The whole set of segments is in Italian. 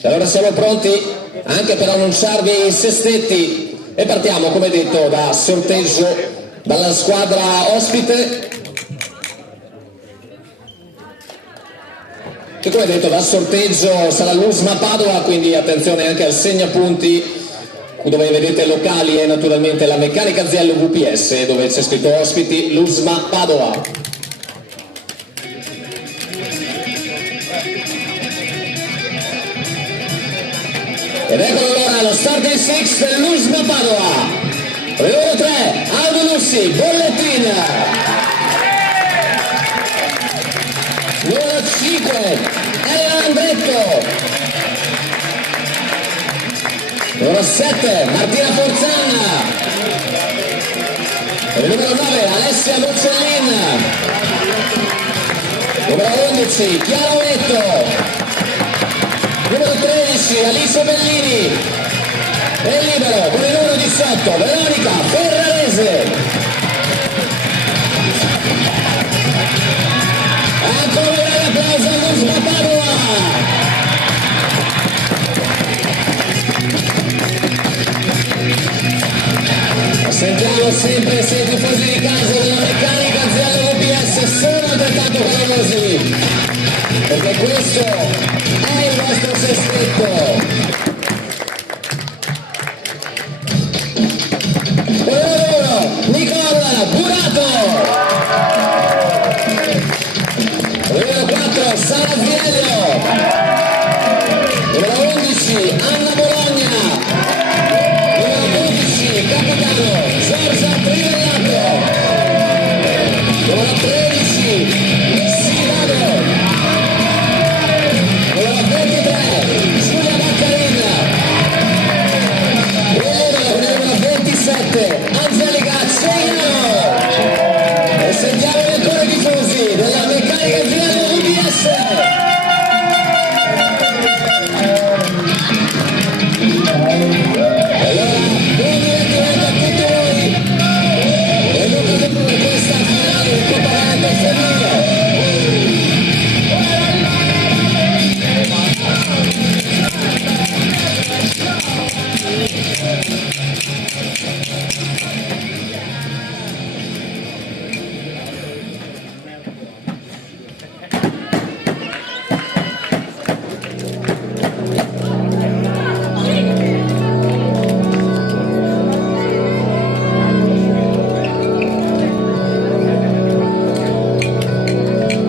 Allora siamo pronti anche per annunciarvi i sestetti e partiamo, come detto, da sorteggio dalla squadra ospite, che come detto da sorteggio sarà l'Usma Padova, quindi attenzione anche al segnapunti dove vedete locali e naturalmente la Meccanica Aziello VPS dove c'è scritto ospiti l'Usma Padova. Ed eccolo allora lo starting six dell'Usma Padova. Il numero 3, Aldo Lussi, Bollettina. Numero 5, Ella Andretto. Numero 7, Martina Forzana. Il numero 9, Alessia Muccellin. Numero 11, Chiara Oletto. Numero 13, Alice Bellini. E libero con il numero 18, Veronica Ferrarese. Ancora un applauso all'Usma Padova. Sentiamo sempre se i tifosi di casa della Meccanica Aziello VPS sono altrettanto calorosi, perché questo è il nostro sestetto. Nicola Burato. Numero 4, Sara Fiello. Numero 11, Anna Bologna. Numero 12, capitano Giorgia Trivellato. Numero 13, Silvano. Numero 23, Giulia Maccarina. E numero 27, Angelica Ceiano. E sentiamo gli ancora tifosi della Meccanica Aziello VPS. Allora, buon divertimento a tutti voi e non vedete questa finale di Coppa Veneto femminile.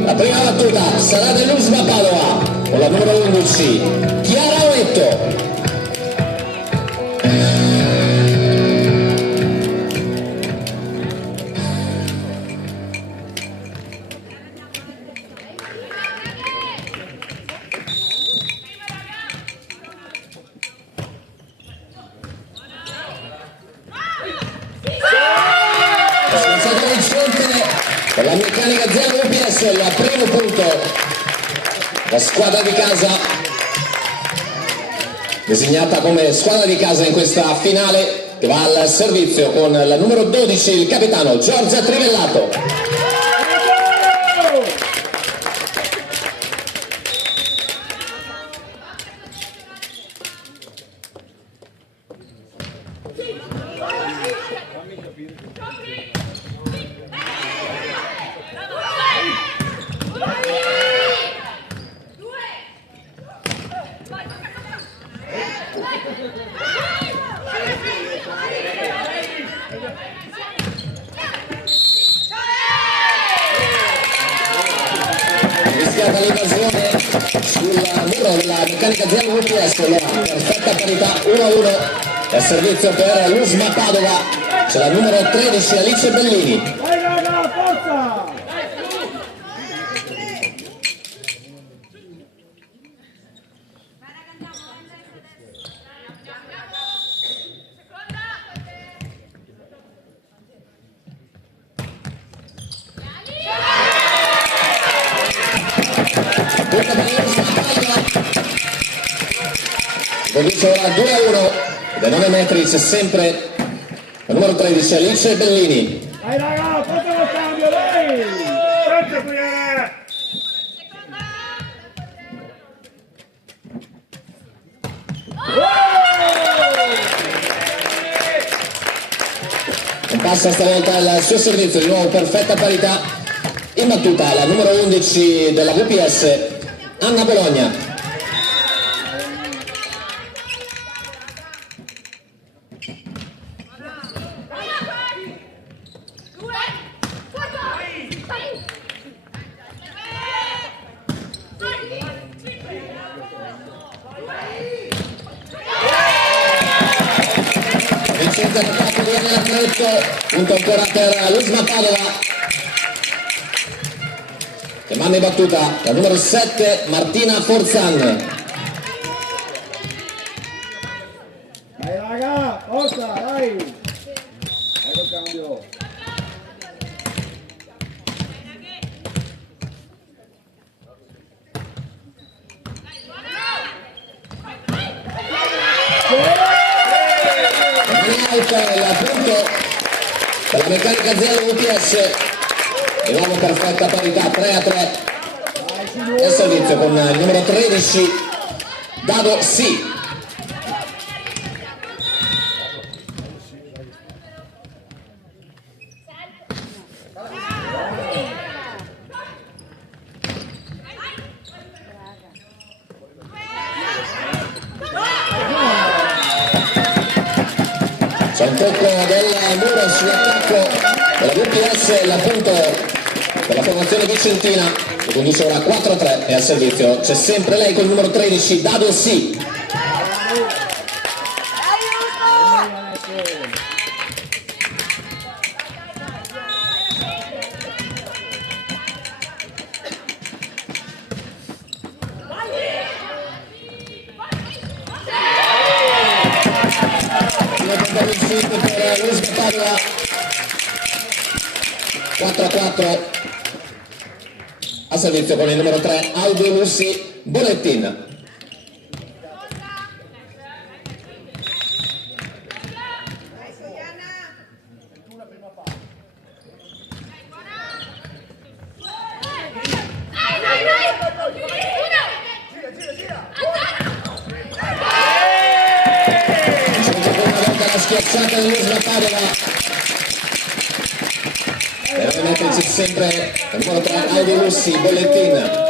La prima battuta sarà dell'Usma Padova con la numero 11, Chiara Oletto. Per la Meccanica Aziello VPS il primo punto, la squadra di casa designata come squadra di casa in questa finale, che va al servizio con la numero 12, il capitano Giorgia Trivellato. Rischiata l'invasione sul muro della Meccanica Aziello VPS, perfetta parità 1-1 e servizio per l'Usma Padova, c'è la numero 13 Alice Bellini. Conduce ora 2-1 da 9 metri c'è sempre la numero 13 Alice Bellini. Dai raga, fate lo cambio, dai! Sempre qui! Non passa stavolta il suo servizio, di nuovo perfetta parità. In battuta la numero 11 della VPS, Anna Bologna. Vincente attacco di Elena Cretto, punto ancora per Luzma Padova, che manda in battuta la numero 7 Martina Forzan. Dai raga, forza, dai! Ecco il cambio. Il punto per la Meccanica Azienda VPS, di nuovo perfetta parità, 3-3. E il servizio con il numero 13 Dado Sì. C'è un tocco del muro sull'attacco della VPS, l'appunto per la formazione vicentina, che conduce ora 4-3 e al servizio c'è sempre lei con il numero 13, Dado Sì. Per Luzma Padova, 4-4 a servizio con il numero 3 Aldo Lussi Bolettin. La schiacciata di Luzma Padova, e ovviamente c'è sempre il numero 3 Aldo Lussi Bollettin.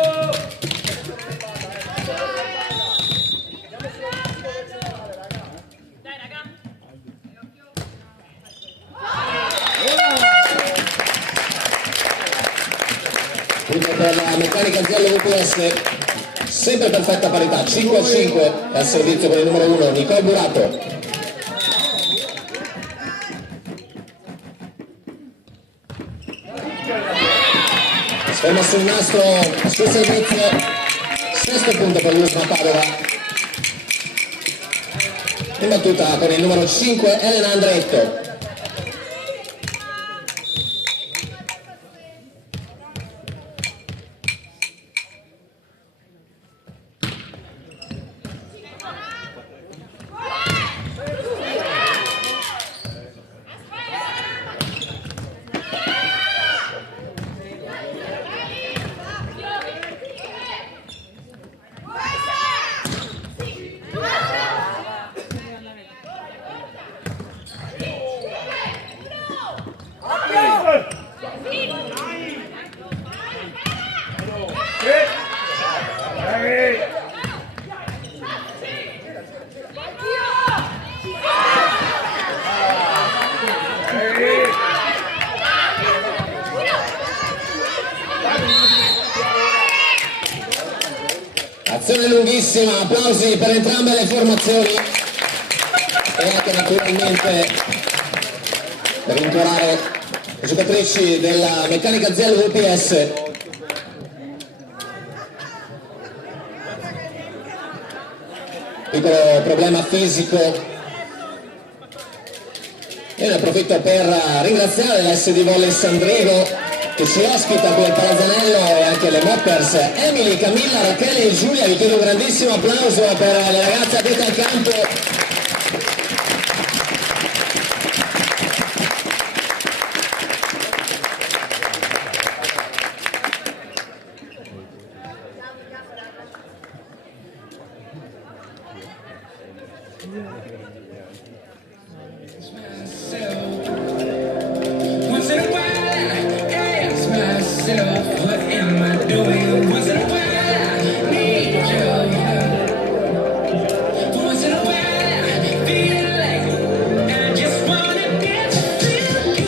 Punto per la Meccanica Azienda VPS, sempre perfetta parità, 5-5 e al servizio con il numero 1 Nicole Burato. Ferma sul nastro, sul servizio, sesto punto per Luzma Padova. In battuta con il numero 5 Elena Andretto. Azione lunghissima, applausi per entrambe le formazioni e anche naturalmente per rincuorare le giocatrici della Meccanica Azienda VPS. Piccolo problema fisico, e ne approfitto per ringraziare l'SD Volley Sandrigo che ci ospita qui al Palazzanello e anche le Moppers Emily, Camilla, Rachele e Giulia. Vi chiedo un grandissimo applauso per le ragazze addette al campo. Once in a while, I ask myself, what am I doing? Once in a while, I need your help. Once in a while, I feel like I just wanna get to feel good.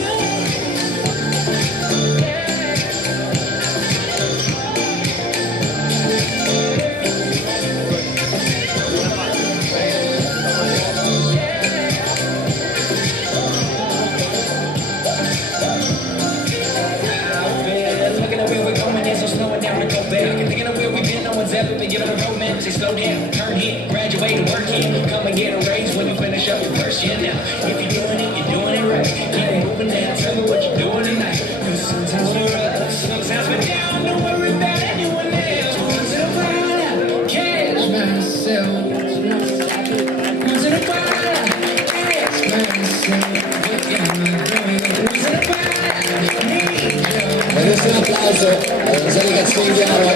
Looking at where we're going, there's no slowing down to go back. Thinking of where we've been, no one's ever been given a romance. Say slow down, turn here, graduate and work here. Come and get a raise when you finish up your first year now. If you're doing it, you're doing it right. Keep it moving now, tell me what you're doing tonight. Cause sometimes we're up, sometimes we're down. Don't worry about anyone else. Once in a while, I catch myself. Once in a while, I ask myself, what am I doing? Once in a while, I need you. Bellissimo applauso all'Angelica Cinghiaro,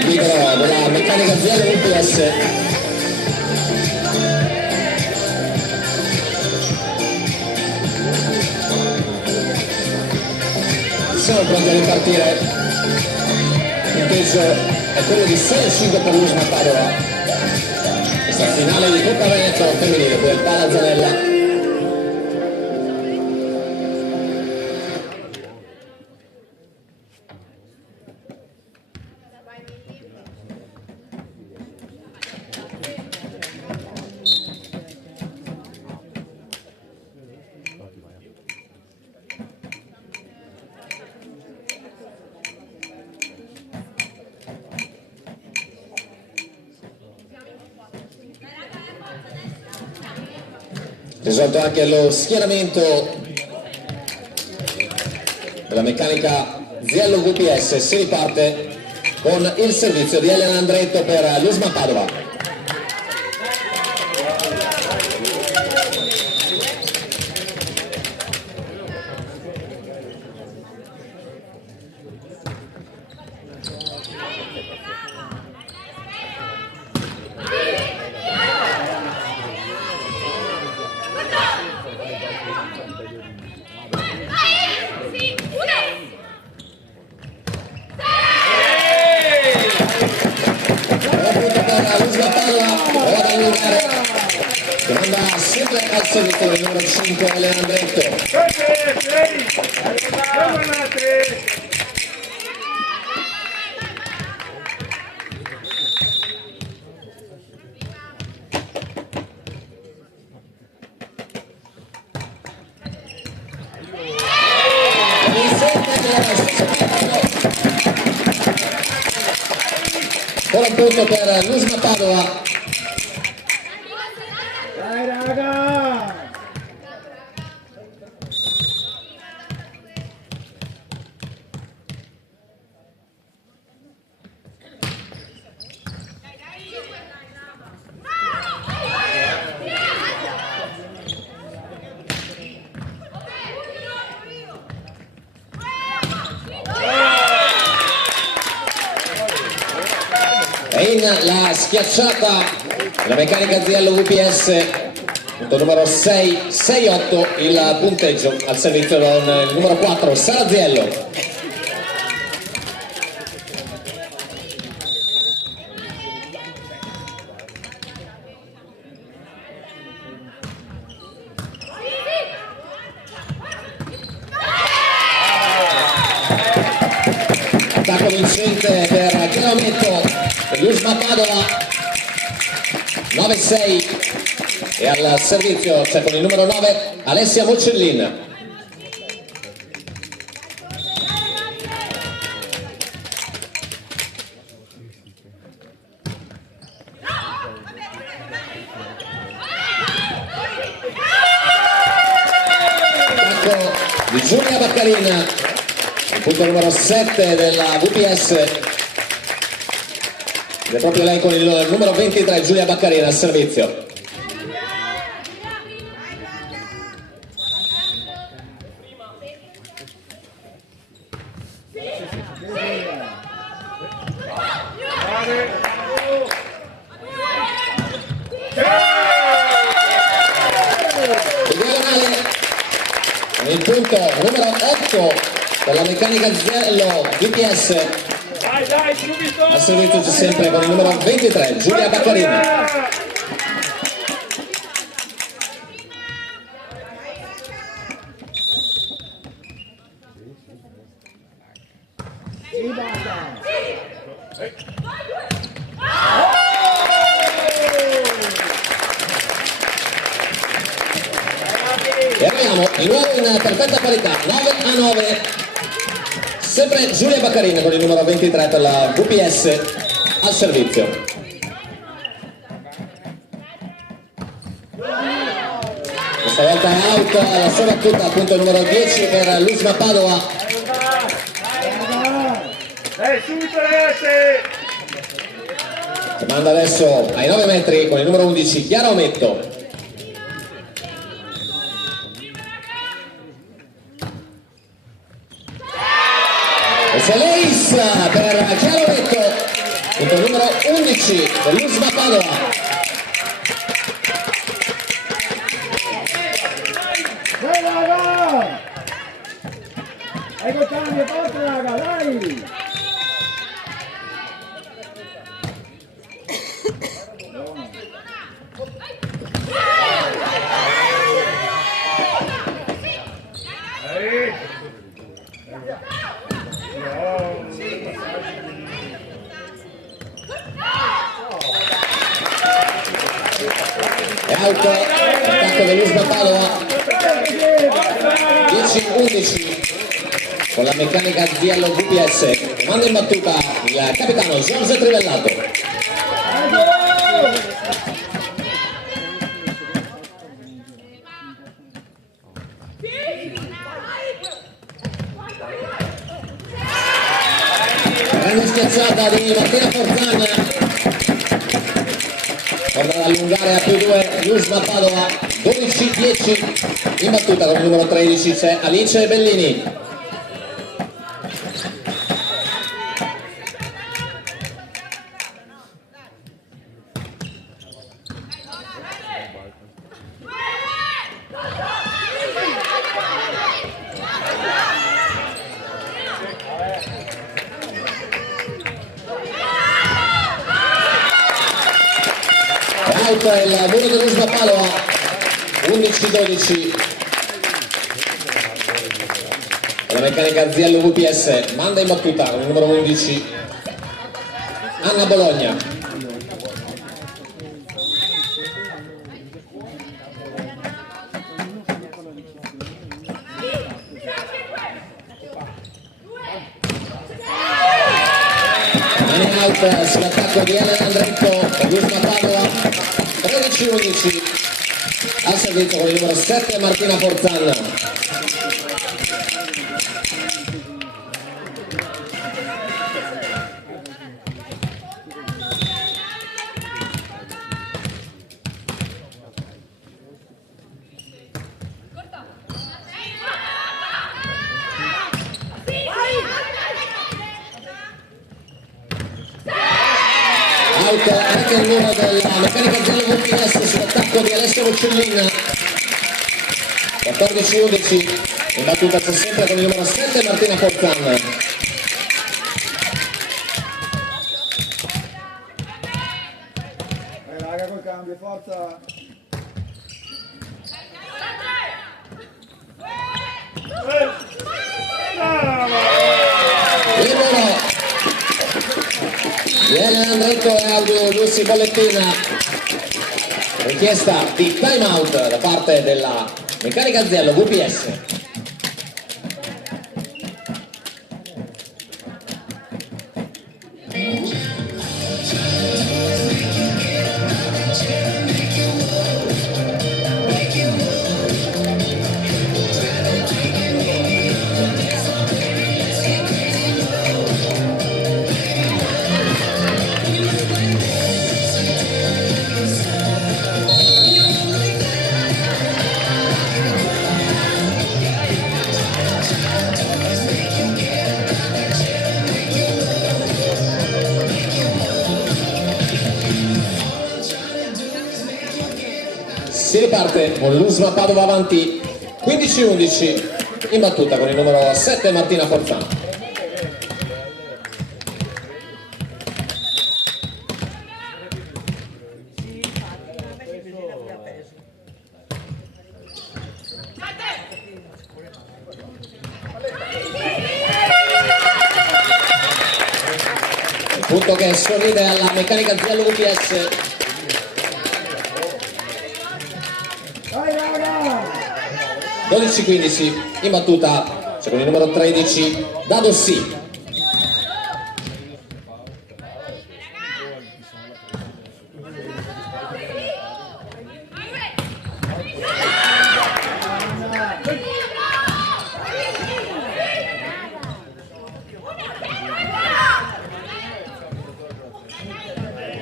libero della Meccanica Ziello UPS. Siamo pronti a ripartire. Il peso è quello di 6-5 per l'Usma Padova. Questa finale di Coppa Veneto femminile per il Pala Zanella. Risolto anche lo schieramento della Meccanica Ziello VPS. Si riparte con il servizio di Elena Andretto per l'Usma Padova. Domanda sempre al servizio del numero 5 Elena Andretto. Ora un punto per l'Usma Padova. Dai raga! E in la schiacciata la Meccanica Ziello VPS, punto numero 6-6-8, il punteggio al servizio con il numero 4 Sara Ziello. Attacco vincente per Chilometro per l'Usma Padova, 9-6, e al servizio c'è con il numero 9 Alessia Mocellin. Attacco di Giulia Baccarina, il punto numero 7 della VPS, ed è proprio lei con il numero 23 Giulia Baccarina al servizio. punto numero 8 per la Meccanica Ziello VPS. Dai, subito! Al servizio c'è sempre con il numero 23 Giulia Baccarini. E arriviamo di nuovo in perfetta parità, 9-9, sempre Giulia Baccarini con il numero 23 per la VPS al servizio. Questa volta è out la sua battuta, appunto il numero 10 per l'Usma Padova. Subito ragazzi! Che manda adesso ai 9 metri con il numero 11 Chiara Ometto. E c'è l'ace per Chiara Ometto, punto numero 11 per l'Usma Padova. Dai raga! Ecco il cambio, forza raga, dai! È out l'attacco dell'Usma Padova, 10-11 con la Meccanica Ziello VPS. Manda in battuta il capitano Giorgio Trivellato. Grande schiacciata di Martina Forzan, torna ad allungare a +2 l'Usma Padova, 12-10 in battuta con il numero 13 c'è Alice Bellini. Out il muro dell'Usma Padova, 11-12. La Meccanica Ziello VPS manda in battuta con il numero 11 Anna Bologna. Out sull'attacco di Elena Andretto per l'Usma Padova, 13-11 al servizio con il numero 7 Martina Forzan. Out anche il numero della Meccanica Ziello VPS sull'attacco di Alessia Muccellin, 14-11 in battuta c'è sempre con il numero 7 Martina Forzan. Raga col cambio, forza! Libero Elena Andretto e Audio Lucy Bollettina, richiesta di time out da parte della Meccanica Ziello VPS. Si riparte con l'Usma Padova avanti 15-11. in battuta con il numero 7 Martina Forzano. Punto che sorride alla Meccanica Ziello VPS. Vai raga! 12-15 in battuta c'è con il numero 13 Dado Sì.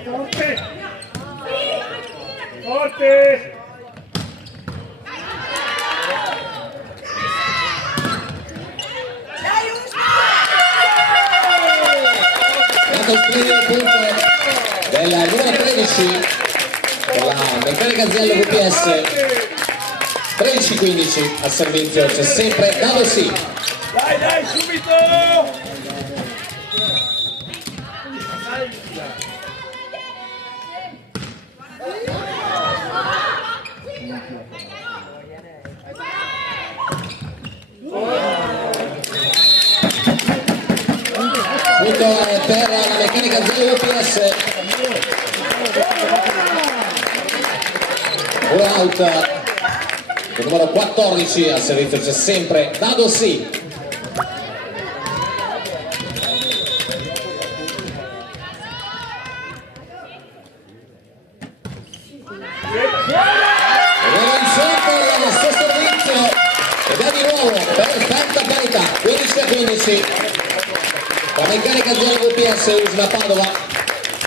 Forte! Forte! Dato il primo punto del numero 13 per la Meccanica Ziello VPS. 13-15 al servizio c'è sempre Dado Sì. Dai, dai, subito! Punto per la Meccanica Ziello VPS. Un out. Il numero 14 al servizio c'è sempre Dado Sì. Allo stesso servizio ed è di nuovo perfetta parità 15-15 la Meccanica Ziello VPS Usma Padova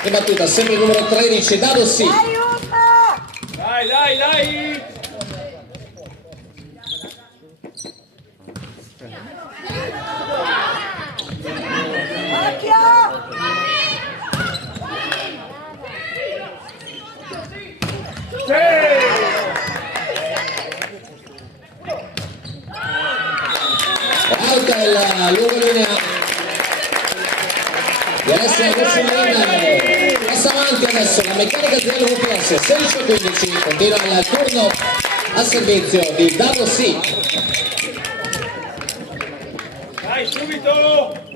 in battuta sempre il numero 13 Dado Sì. Dai, dai, dai! Out la lunga linea di Alessia Bussolin. Passa avanti adesso la Meccanica Ziello VPS 16-15 continua il turno al servizio di Dado Sì. Dai, subito!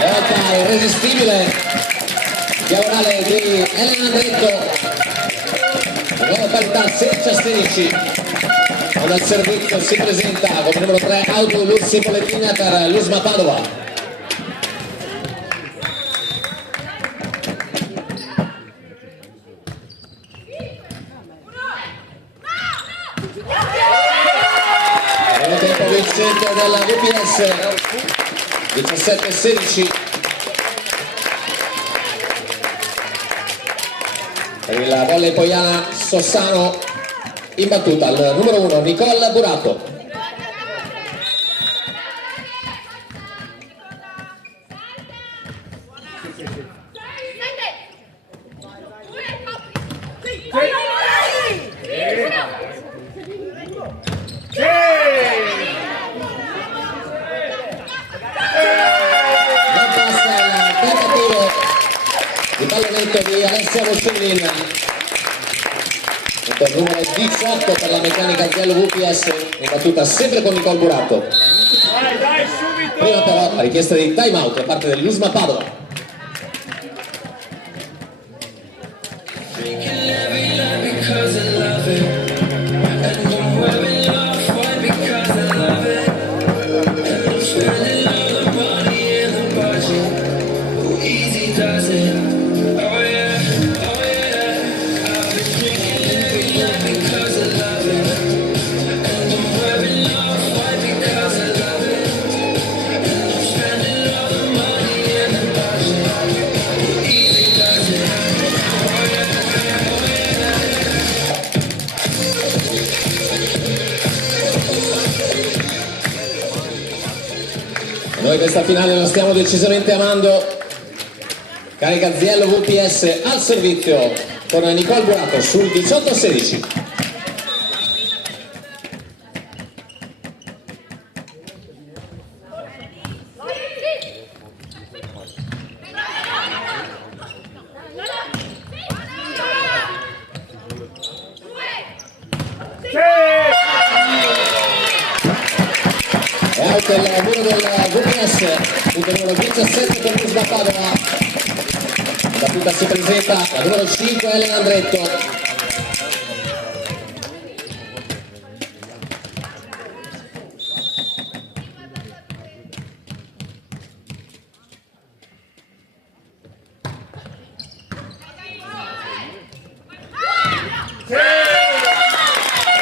Volta irresistibile diagonale di Elena Andretto. Nuova parità 16-16 al servizio si presenta con il numero 3 Auto Luzzi Polettina per l'Usma Padova. Primo tempo vincente della VPS 17-16 per il volley Poiana Sossano in battuta al numero 1 Nicole Burato. Non passa il tentativo di pallonetto di Alessia Bussolin. Il numero 18 per la Meccanica Ziello VPS in battuta sempre con Nicole Burato. Dai, dai, subito! Prima però la richiesta di time out da parte dell'Usma Padova. Noi questa finale la stiamo decisamente amando. Carica Ziello VPS al servizio con Nicole Burato sul 18-16. È out il muro del VPS, punto numero 17 per Luzma Padova. La punta si presenta la numero 5 Elena Andretto.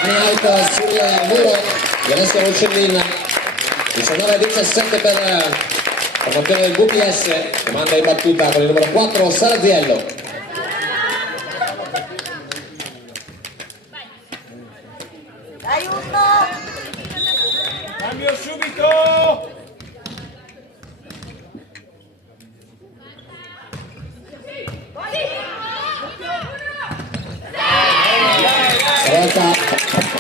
Out sul muro di Alessia Uccellin, 19-17 per la campione del VPS, che manda in battuta con il numero 4 Saraziello. Aiuto! Cambio subito! Stavolta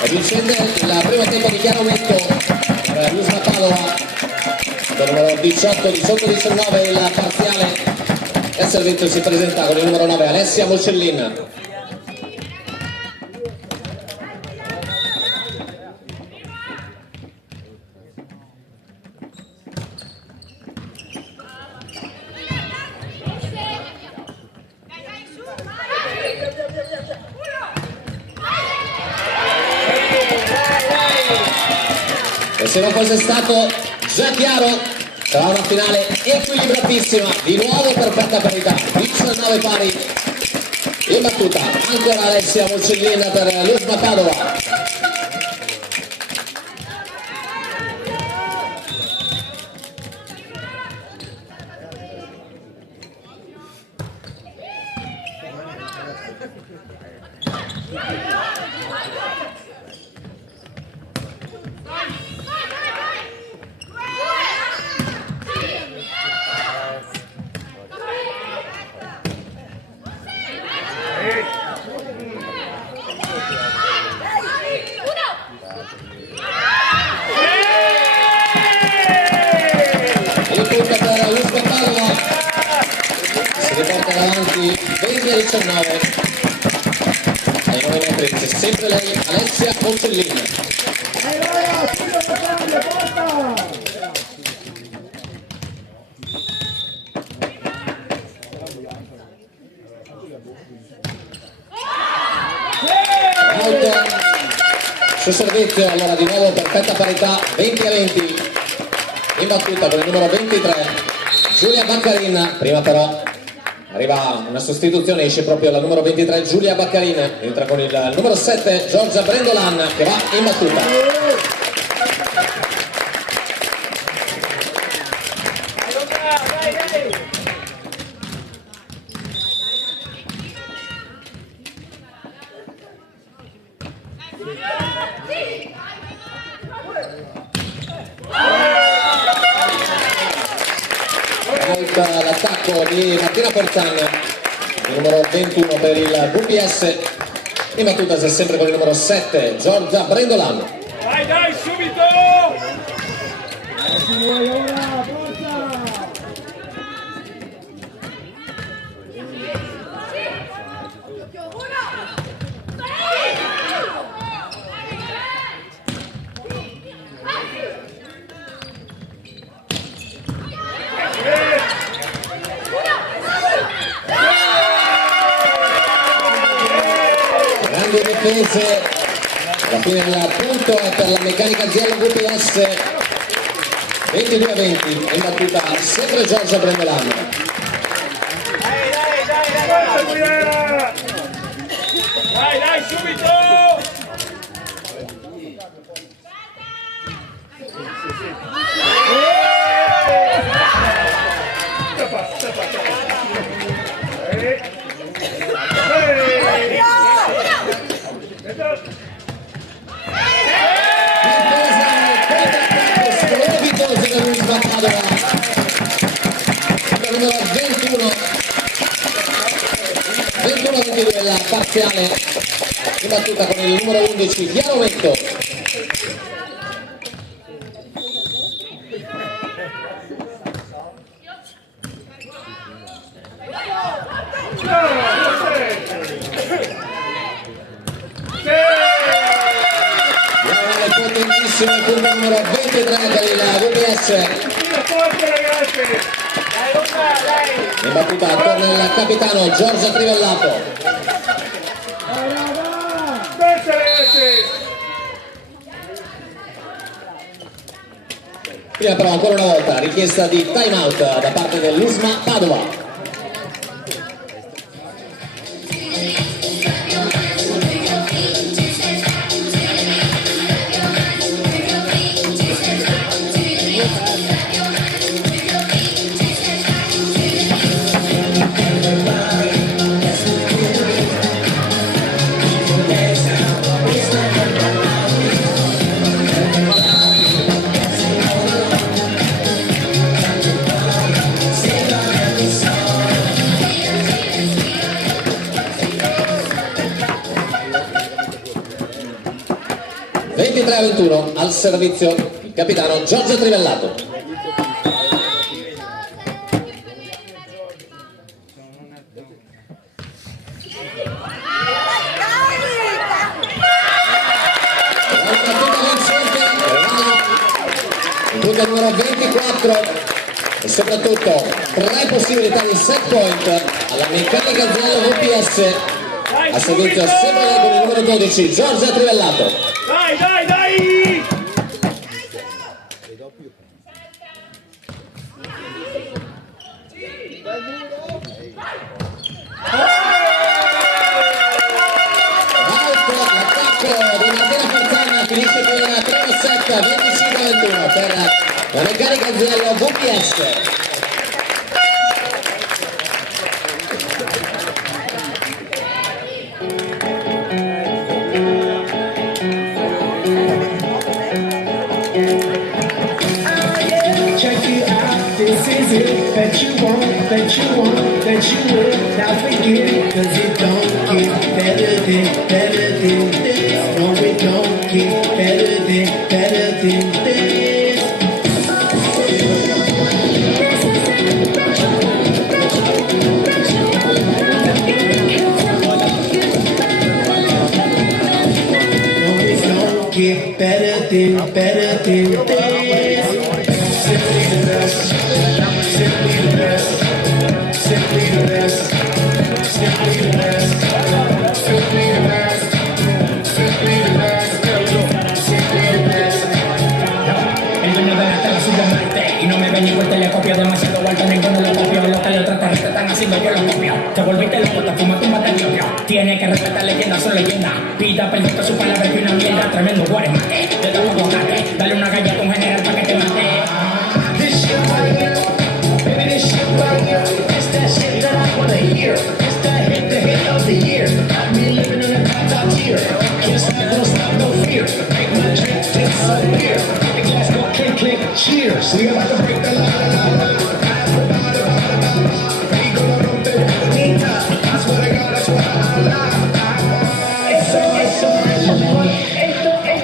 è vincente il primo tempo di chiarimento per Luzma Padova, con il numero 18-19 il parziale, e al servizio si presenta con il numero 9 Alessia Mocellin. E se non fosse stato già chiaro, sarà una finale equilibratissima, di nuovo perfetta parità, 19 pari in battuta, ancora Alessia Mocellin per Luzma Padova. Il punto per Luzma Padova, si riporta davanti 20-19, ai 9 metri c'è sempre lei Alessia Mocellin. Out sul servizio, allora di nuovo perfetta parità, 20-20 in battuta con il numero 23 Giulia Baccarin. Prima però arriva una sostituzione, esce proprio la numero 23 Giulia Baccarin, entra con il numero 7 Giorgia Brendolan che va in battuta. L'attacco di Martina Portan, il numero 21 per il VPS, in battuta c'è sempre con il numero 7 Giorgia Brendolan. Dai, dai, subito! Grandi difese, alla fine il punto è per la Meccanica Azienda VPS, 22-20, in battuta sempre Giorgia Brendolan. Dai, dai, subito! Numero 21 22 la parziale in battuta con il numero 11 Chiarometto. Potentissimo il punto numero 23 per il VPS. In battuta torna il capitano Giorgio Trivellato. Prima però ancora una volta richiesta di time out da parte dell'Usma Padova. A 21 al servizio il capitano Giorgio Trivellato. Il punto numero 24 e soprattutto 3 possibilità di set point alla Meccanica Aziello VPS a servizio sempre con il numero 12 Giorgio Trivellato. Dai, dai, dai! L'attacco di Martina Fontana finisce con una 3-7 25-21 per la Meccanica Aziello VPS. That you want, that you want, that you will not forget it, cause it don't get better than this. No, it don't get better than this. No, it don't get better than this. Simply the best. Simply the best, simply the best, simply the best, simply the best, simply the best, simply the best. El dueño de la tela subió Marte y no me ven ni cuenta, le copio demasiado alto, ninguno lo copió. Lo que los extraterrestres están haciendo yo lo copio. Te volviste loco, te fumaste un bate de tiene que respetar leyendas, son leyendas. Pida perdón que su palabra es una mierda. Tremendo guaremate, te tomo bocate. Dale una galleta a un general para que te mate. This shit right here, baby, this shit right here. It's that shit that I wanna hear. It's that hit, the hit of the year. Got me living in a top tier. Can't stop, don't stop, no fear. Make my drink disappear. Make the glass go clink, clink, cheers. We about to break the la la la la. We gonna romper bonita. I swear to God, that's what I like. Esto es lo mejor. Esto es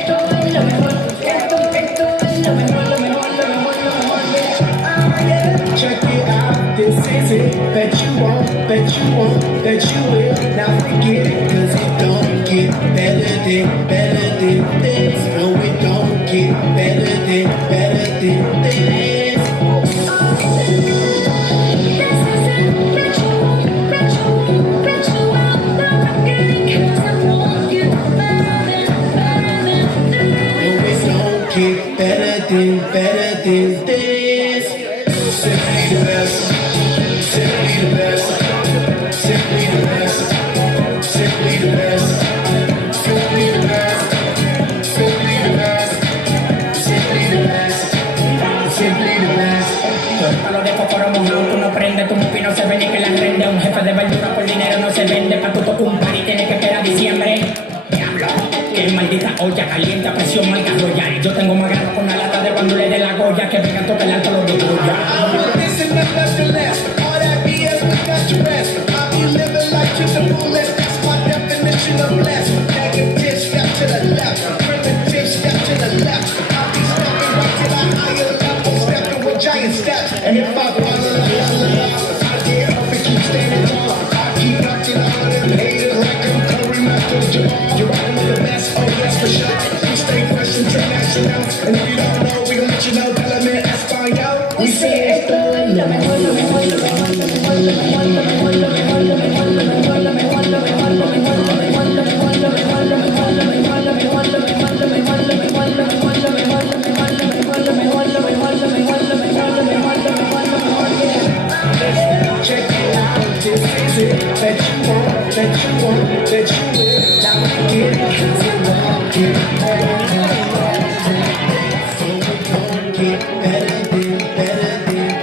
lo mejor. Esto es lo mejor, lo mejor, lo mejor, lo mejor. Check it out, this is it. That you want, that you want, that you will. Now forget it, cause it don't get better than this. No, it don't get better than this. Better than this. Simply the best. Simply the best. Simply the best. Simply the best. Simply the best. Simply the best. Simply the best. Simply the best. Palo de fósforo mojado, tú no prendes, tu mufi no se vende que la rende. Un jefe de verdura por dinero no se vende. Pa' tu toco un party tienes que esperar diciembre. Diablo, que maldita olla caliente a presión marca royal. Yo tengo más grano con la lata de cuando le dé la Goya que vengan todos el alto los de Goya. This is nothing less. All that BS we got to rest. I be living like just a foolish. That's my definition.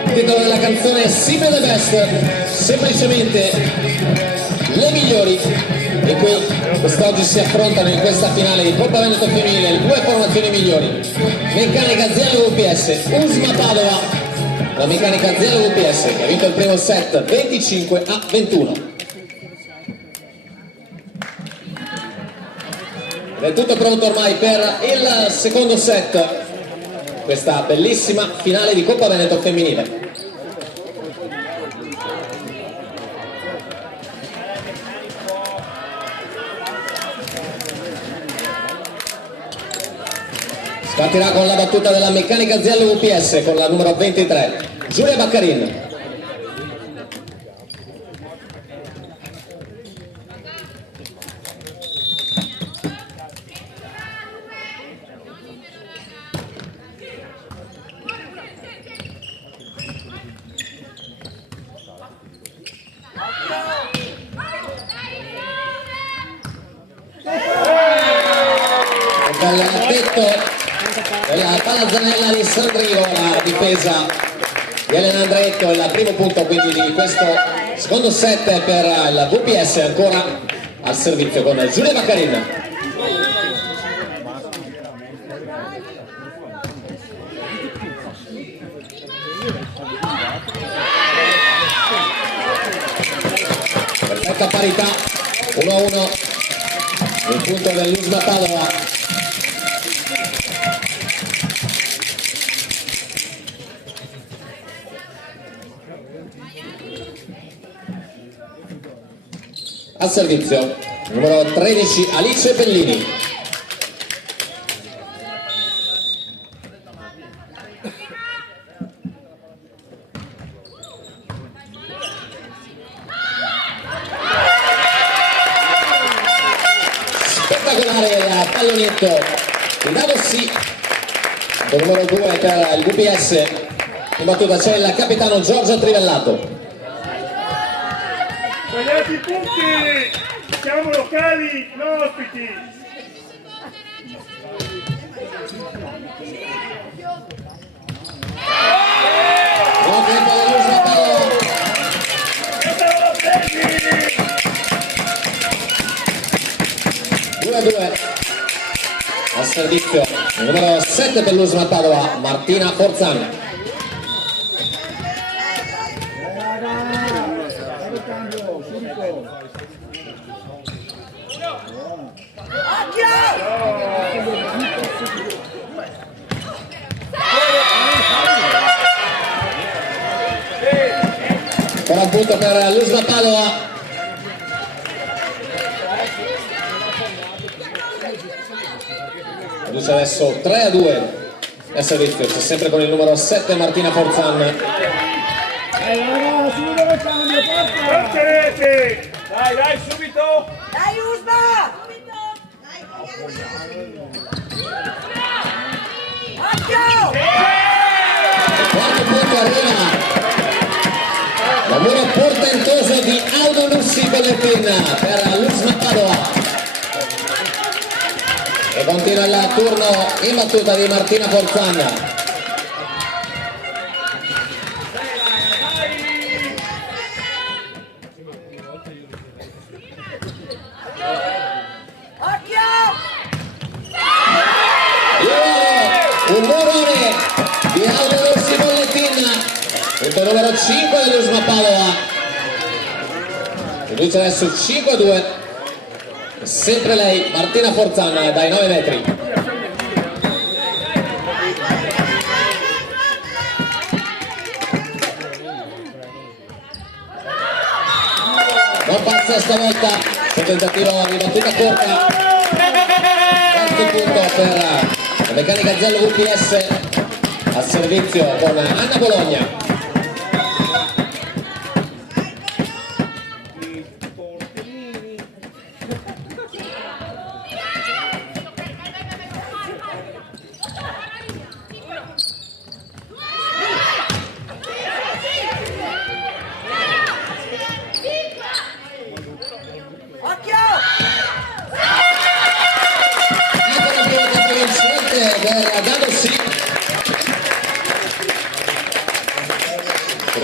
Il titolo della canzone è Simple the Best, semplicemente le migliori. E qui quest'oggi si affrontano in questa finale di Coppa Veneto femminile le due formazioni migliori: Meccanica Azienda VPS, Usma Padova, la Meccanica Azienda VPS che ha vinto il primo set 25-21. È tutto pronto ormai per il secondo set, questa bellissima finale di Coppa Veneto femminile. Partirà con la battuta della Meccanica Azienda VPS con la numero 23, Giulia Baccarin. Dal tetto della Palazzanella di Sandrigo la difesa di Elena Andretto, il primo punto quindi di questo secondo set per il VPS, ancora al servizio con Giulia Baccarin. Perfetta parità, 1-1, il punto dell'Usma Padova. Al servizio numero 13 Alice Bellini. Spettacolare il pallonetto di Davossi, il numero 2 per il VPS. In battuta c'è il capitano Giorgio Trivellato. Guardate i punti, siamo locali, non ospiti. Buon tempo dell'Usma Padova. 2-2 al servizio il numero 7 per l'Usma Padova, Martina Forzani. Ancora un punto per l'Usma Padova. Riduce adesso 3-2 al servizio, c'è sempre con il numero 7 Martina Forzan. Dai, dai, subito! Dai, Usma! Occhio! Quarto punto arriva lavoro portentoso di Aldo Lussi Bellettin per l'Usma Padova. E continua il turno in battuta di Martina Forzan. Un murone di Aldo Lussi Bellettin, punto numero 5 dell'Usma Padova. Riduce adesso 5-2. Sempre lei, Martina Forzan, dai 9 metri. Non passa stavolta, il tentativo di battuta corta. Quarto punto per la Meccanica Azienda VPS al servizio con Anna Bologna.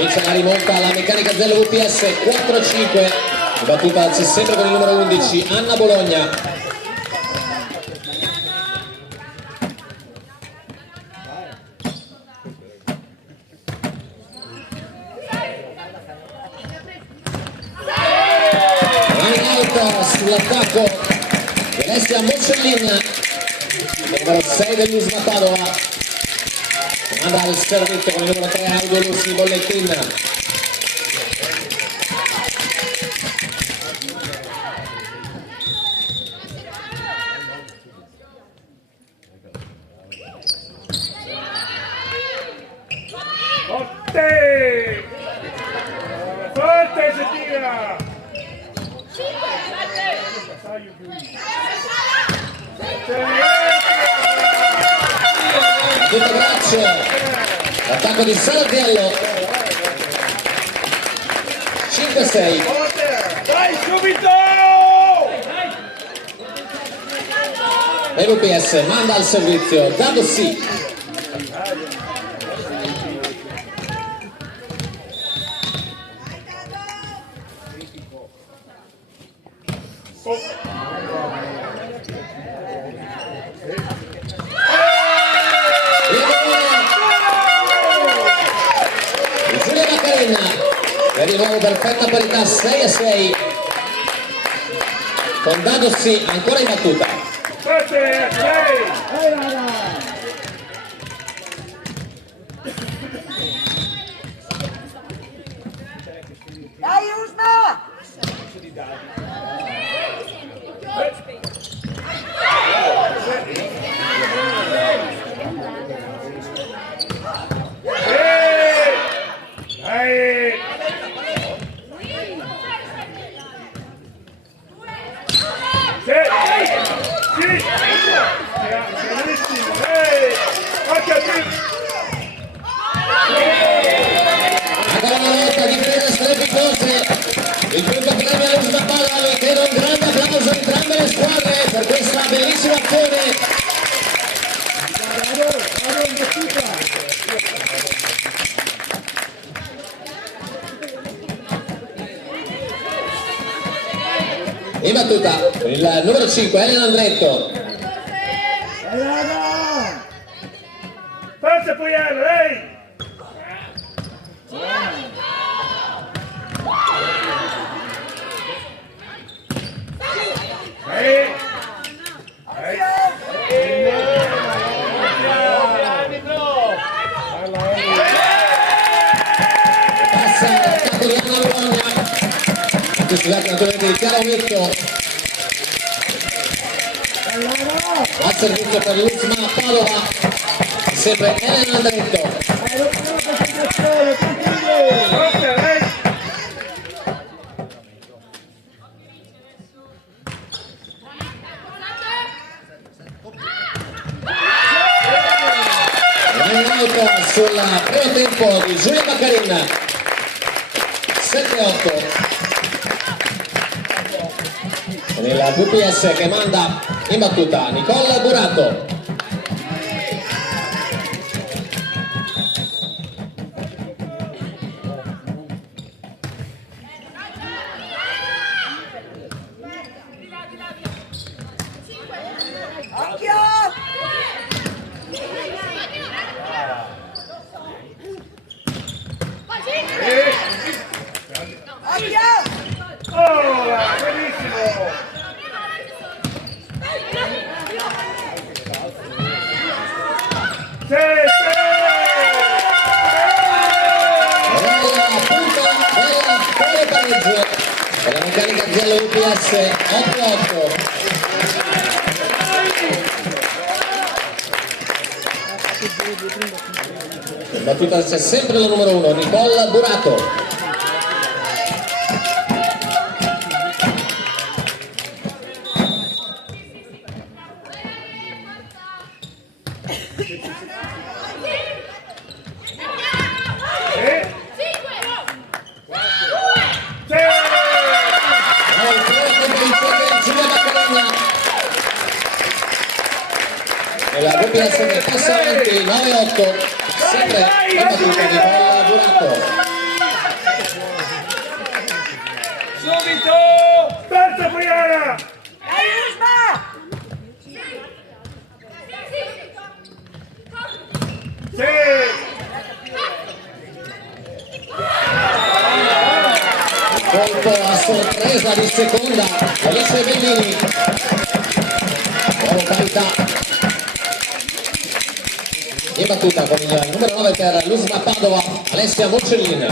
Inizia la rimonta alla Meccanica Zella VPS 4-5, battuta sempre con il numero 11 Anna Bologna. Sull'attacco di Alessia Mocellin, numero 6 dell'Usma Padova, manda al servizio con il numero 3 Aldo Luci Bollettin. Forte! Forte si tira! Tutto braccio, attacco di Salatiello, 5-6. Dai subito! E VPS manda al servizio Dado sì. Giulia Maccarena e di nuovo perfetta parità 6-6 con Dado sì ancora in battuta. Dai, Usma! Ancora una volta difese strepitose, il punto premio all'Usma Padova, vi chiedo un grande applauso a entrambe le squadre per questa bellissima azione. In battuta il numero 5 Elena Andretto. Forza Pugliano, ehi! Passa l'attacco di Anna Bologna, scusate naturalmente di Chiara Ometto, al servizio per l'Usma Padova, sempre Elena Andretto. Sul primo tempo di Giulia Maccarena 7-8 con il VPS che manda in battuta Nicola Burato. Per la Meccanica Zella UPS 8-8. In battuta c'è sempre la numero 1 Nicola Burato. E la VPS che passa avanti 9-8, sempre in battuta di Nicola Burato. sorpresa di seconda Alice Bellini, nuova parità in battuta con il numero 9 per l'Usma Padova, Alessia Mocellin.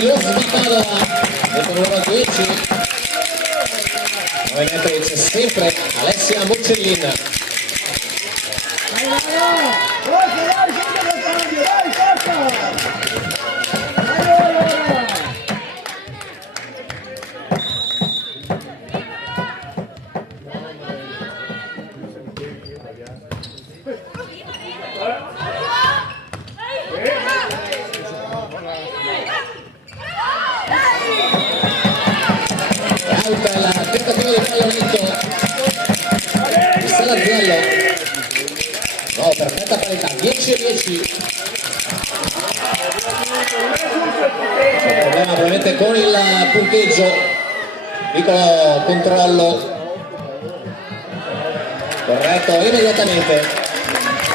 L'Usma Padova dopo il numero 10, 9 metri c'è sempre Alessia Mocellin. Il tentativo di fallamento di Salaziello, no, perfetta parità, 10-10. C'è un problema probabilmente con il punteggio, piccolo controllo corretto immediatamente,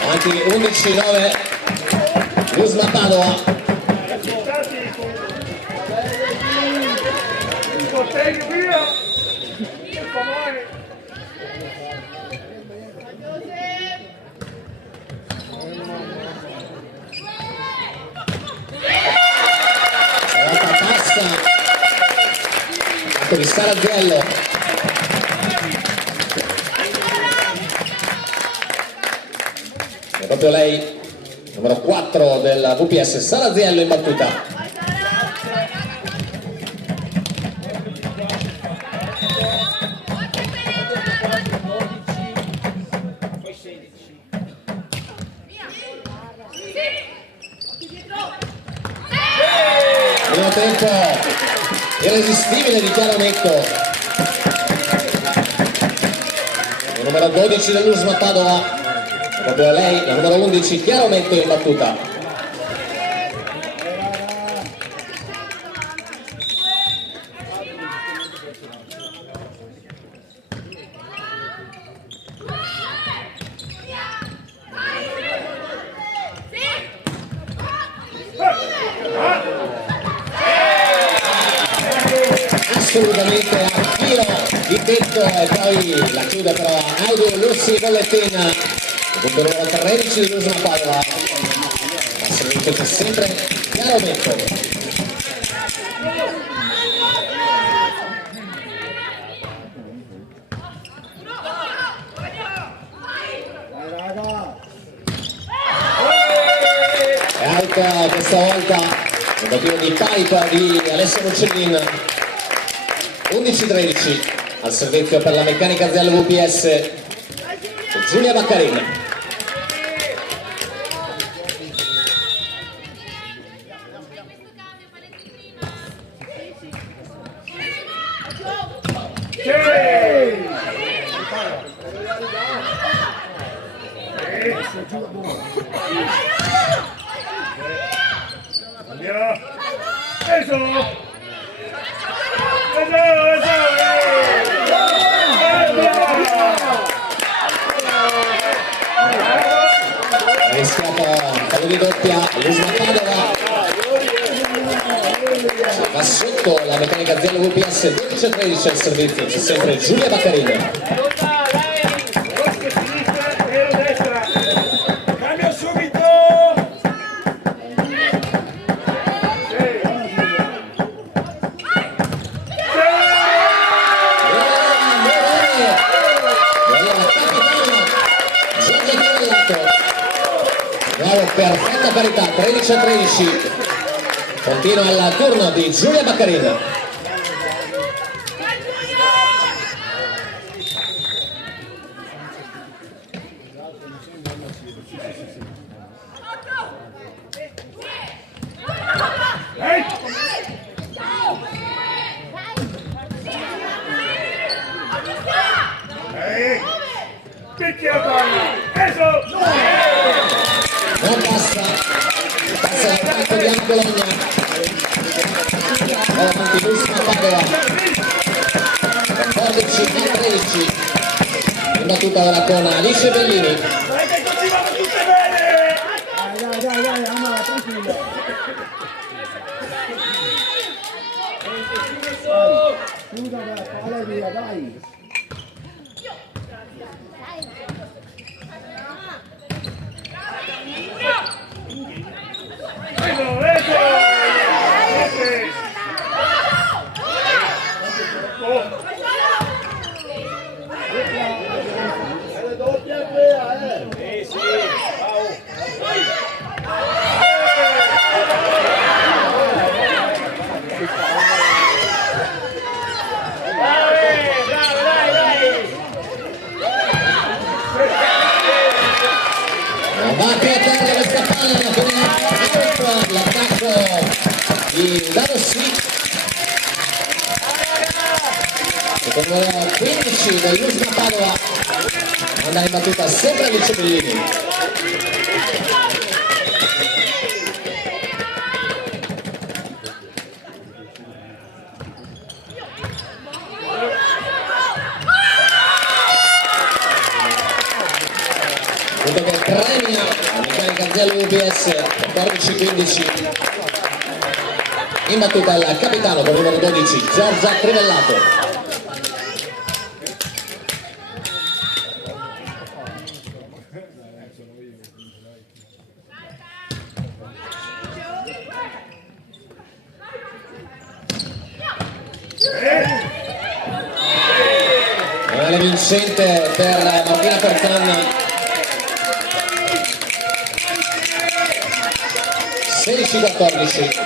avanti 11-9 l'Usma Padova. Di Salaziello, è proprio lei, numero 4 del VPS, Salaziello in battuta. Primo tempo irresistibile di Chiara Netto, il numero 12 dell'Usma Padova, proprio lei, la numero 11 Chiara Netto in battuta. Assolutamente a filo di tetto e poi la chiude però Audio Lussi Bollettina, punto numero 13 di Usma Padova, assolutamente c'è sempre Chiaro Netto. È out questa volta, tentativo di pipe di Alessia Mocellin. 11-13 al servizio per la meccanica azienda VPS Giulia Baccarin. Rischiato fallo di doppia l'Usma Padova, va sotto la meccanica azienda VPS 12-13 al servizio, c'è sempre Giulia Baccarin. Perfetta parità, 13-13, continua il turno di Giulia Baccarin. Picchia la palla. Eso. Non passa l'attacco di Anna Bologna. Va avanti l'ultima Padova, 14-13, in battuta ora con Alice Bellini. Dai che così vanno tutte bene. Dai, Amara, tranquilla. Chiuda la palla via, dai. Eso. Avanti a terra questa palla con l'attacco di Darossi. Con numero 15 dell'ultima Padova, andare in battuta sempre Alice Bellini. Punto che premia la Meccanica Aziello UPS, 14-15. In battuta il capitano con il numero 12 Giorgia Crivellato. Finale vincente per Martina Forzan, 16-14.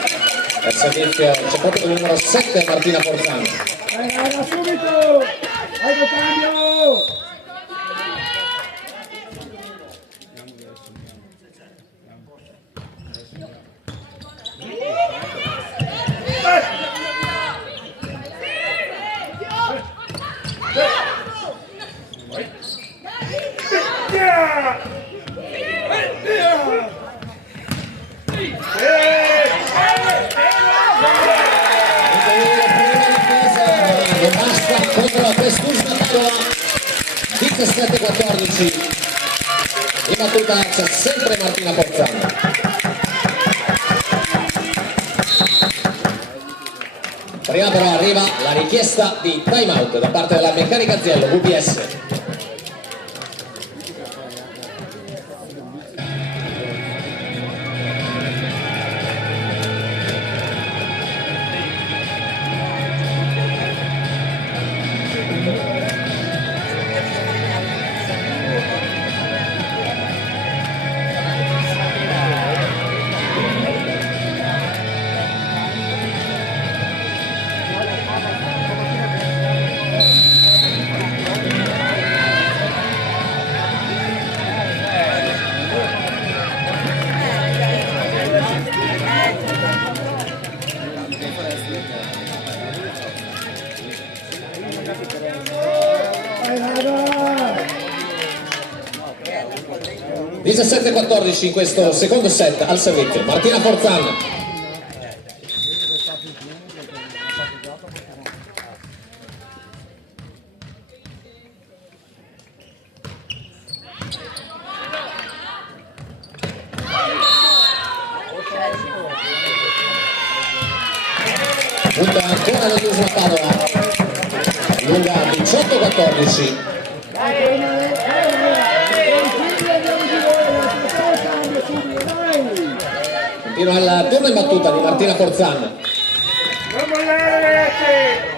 Al servizio c'è proprio il numero 7 Martina Forzan. Raga, subito! Ecco cambio! Non basta contro quest'ultima Padova, 17-14. In battuta c'è sempre Martina Forzan. Prima però arriva la richiesta di time out da parte della Meccanica Aziello UPS. Vai, raga! 17-14 in questo secondo set. Al servizio Martina Forzan. Punta ancora dell'ultima Padova, lunga 18-14. Continua il turno in battuta di Martina Forzan. Non mollare ragazzi.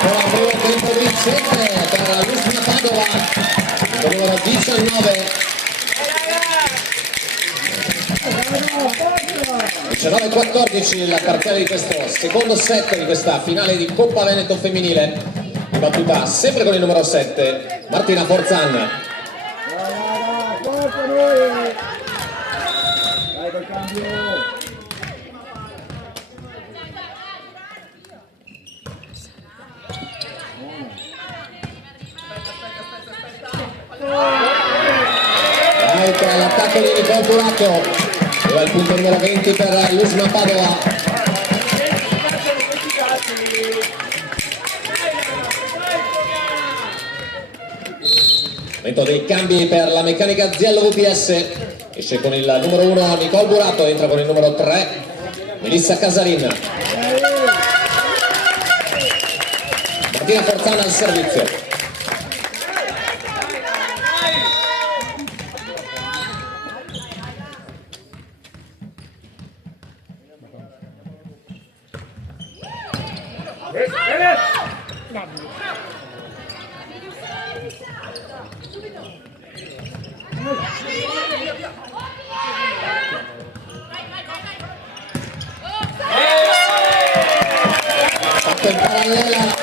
Con il primo tempo vincente per l'ultima Padova, con numero 19. 19-14 la parziale di questo secondo set di questa finale di Coppa Veneto femminile. in battuta sempre con il numero 7 Martina Forzan. Dai raga, forza noi! Dai col cambio! Per l'attacco di Nicole Burato, arriva il punto numero 20 per l'Usma Padova. Momento dei cambi per la meccanica Ziello VPS, esce con il numero 1 Nicole Burato, entra con il numero 3 Melissa Casarin. Martina Forzana al servizio. Fatto in parallela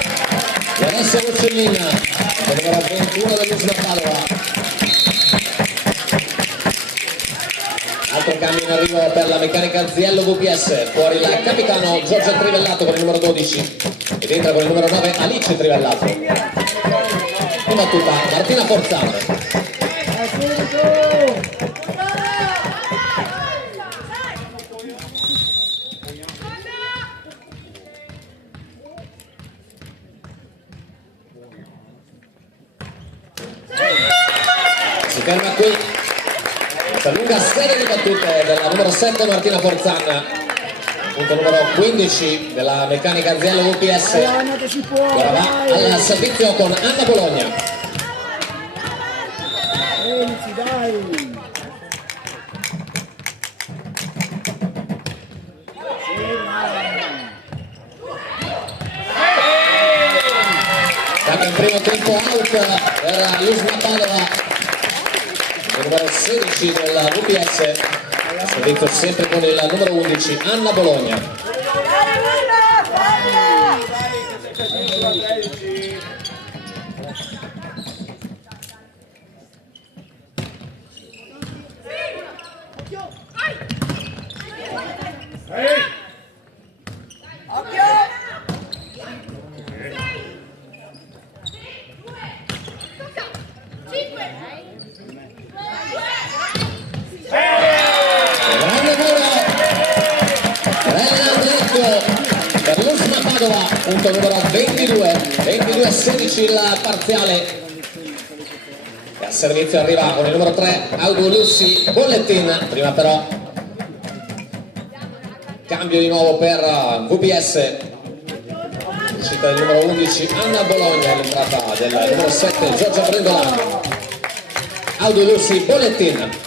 Vanessa Uccellina, numero 21 dell'Usma Padova. Altro cambio in arrivo per la meccanica Ziello VPS, fuori il capitano Giorgia Trivellato con il numero 12 ed entra con il numero 9 Alice Trivellato. In battuta Martina Forzano. Si ferma qui questa lunga serie di battute della numero 7 Martina Forzan, punto numero 15 della meccanica Ziello VPS. Ora va al servizio con Anna Bologna. Dai! Siamo in primo tempo out per l'Usma Padova, il numero 16 della VPS, servizio sempre con il numero 11 Anna Bologna. Per l'Usma Padova, punto numero 22-16 il parziale, e al servizio arriva con il numero 3 Audo Lussi Bollettin. Prima però cambio di nuovo per VPS, uscita del numero 11 Anna Bologna, l'entrata del numero 7 Giorgia Brendolano. Audo Lussi Bollettin.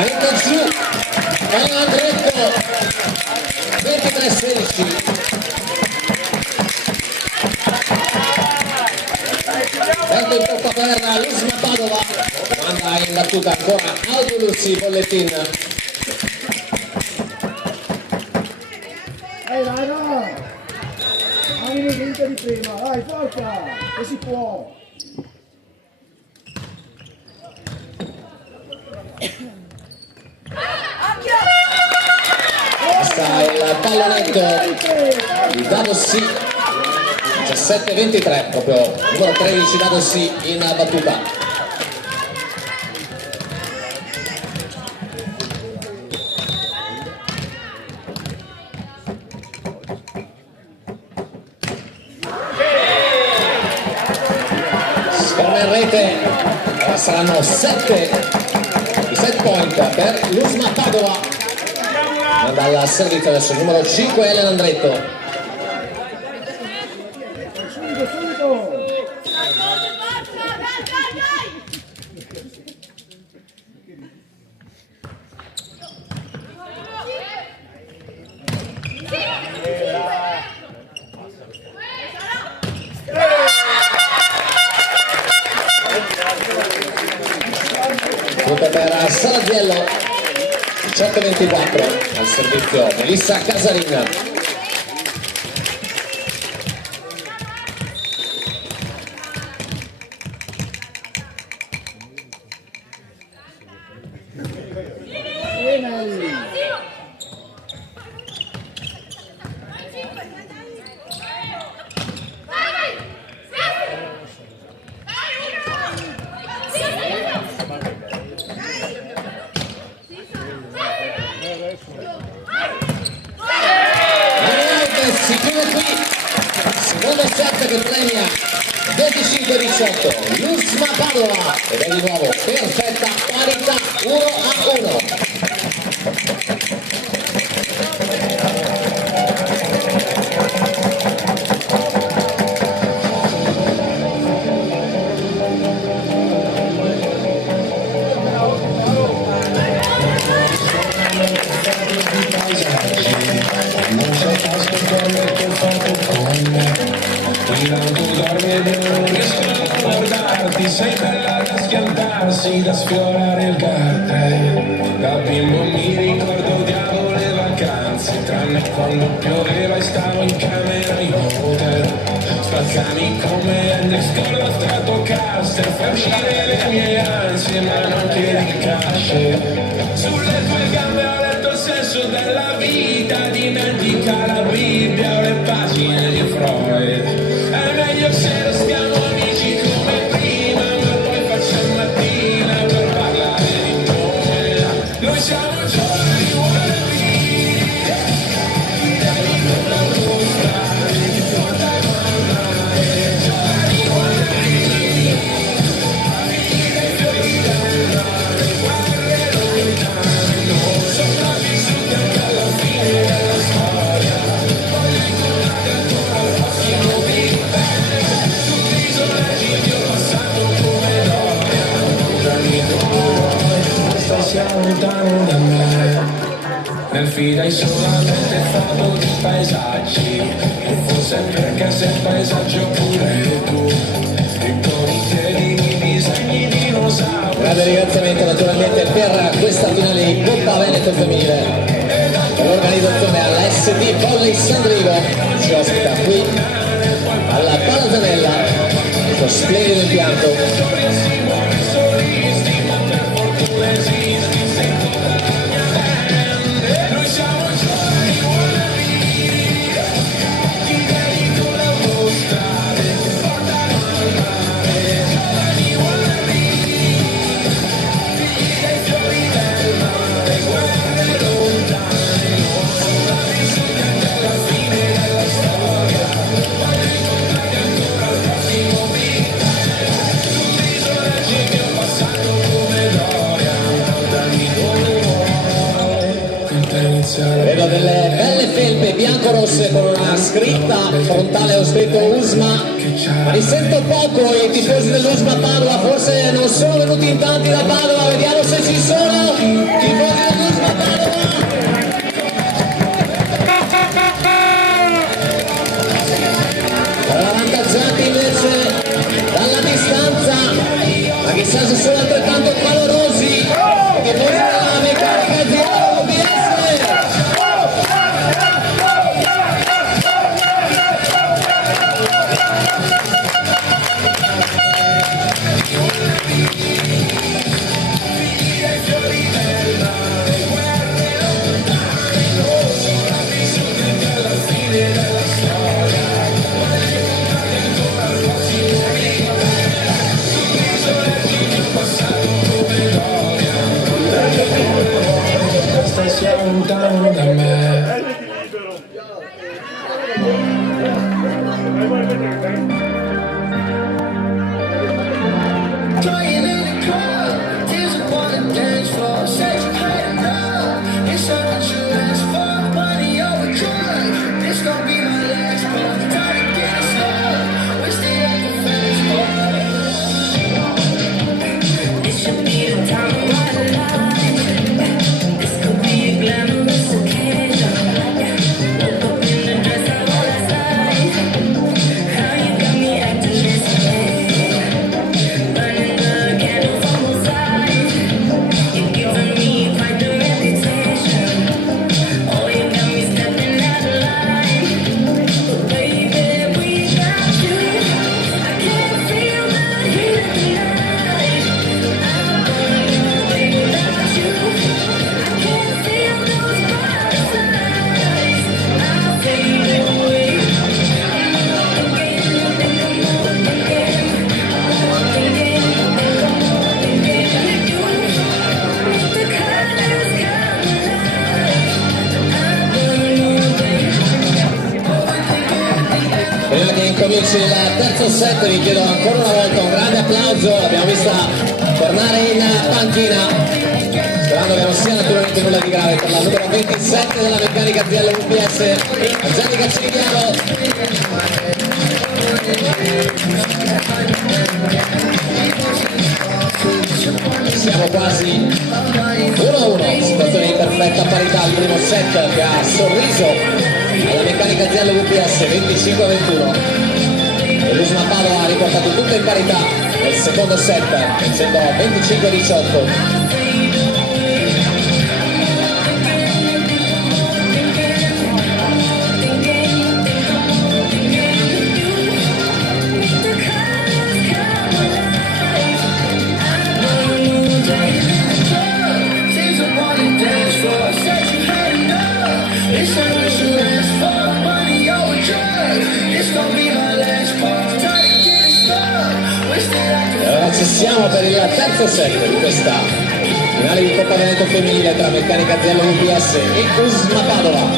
Entra giù Andretto 23-16. Perde in troppa terra l'Usma Padova, manda in battuta ancora Audo Lussi Bollettin. Raga! Anime vinta di prima, dai forza! Che si può! Basta il pallonetto di Dado Sì, 17-23, proprio numero 13 Dado Sì in battuta. Scherma in rete, ora saranno 7 i set point per l'Usma Padova. Manda al servizio adesso il numero 5 Elena Andretto. Subito! della Salaziello, 18-24 al servizio Melissa Casarin. Si chiude qui, secondo set che premia 25-18 l'Usma Padova ed è di nuovo perfetta parità 1-1. Sei bella da schiantarsi, da sfiorare il garten. Da bimbo mi ricordo odiavo le vacanze, tranne quando pioveva e stavo in camera in hotel. Spaccavi come Hendrix con lo Stratocaster, fai uscire le mie ansie ma non chiedi cash. Sulle tue gambe ho letto il senso della vita, dimentica la Bibbia o le pagine di Freud. È meglio se restiamo amici come prima, ma poi facciamo mattina per parlare di noi. Noi siamo giovani uomini, devi non mostrare che porta a male. Giovani uomini, vivere i fiori del mare, guardare lontano, sopravvissuti anche alla fine della storia. Voglio incontrare ancora il prossimo Big Bang, tutti i sorregi il mio passato come Doria. Stai siamo lontano da me, nel feed hai solamente foto di paesaggi, e forse perché sei paesaggio pure tu, e con i piedi disegni dinosauri. Grande ringraziamento naturalmente per questa finale di Coppa Veneto femminile, per l'organizzazione alla SD Volley San Rigo, ci ospita qui alla Palazanella, questo splendido impianto. Vedo delle belle felpe bianco-rosse con una scritta frontale, ho scritto Usma, ma li sento poco i tifosi dell'Usma Padova, forse non sono venuti in tanti da Padova, vediamo se ci sono tifosi dell'Usma Padova. Ora avvantaggiati invece dalla distanza, ma chissà se sono altrettanto calorosi che poi la meccanica di OBS. Fiori del mare, il terzo set, vi chiedo ancora una volta un grande applauso, l'abbiamo vista tornare in panchina, sperando che non sia naturalmente nulla di grave, per la numero 27 della meccanica ZL UPS, Angelica Cinigliano. Siamo quasi 1-1, situazione di perfetta parità al primo set che ha sorriso alla meccanica ZL UPS 25-21. E l'Usma Padova ha riportato tutto in parità nel secondo set, vincendo 25-18. Ci siamo per il terzo set di questa finale di Coppa Veneto femminile tra meccanica ZL UPS e Usma Padova.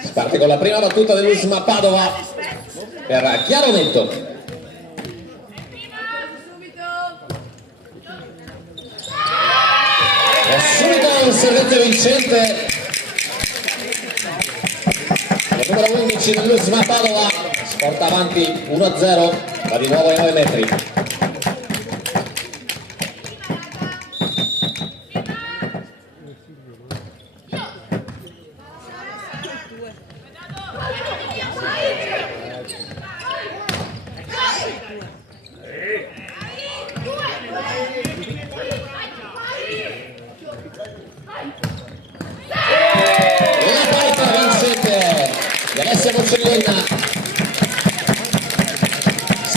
Si parte con la prima battuta dell'Usma Padova per Chiaro Netto. E subito un servizio vincente, il numero 11 dell'Usma Padova si porta avanti 1-0, va di nuovo ai 9 metri.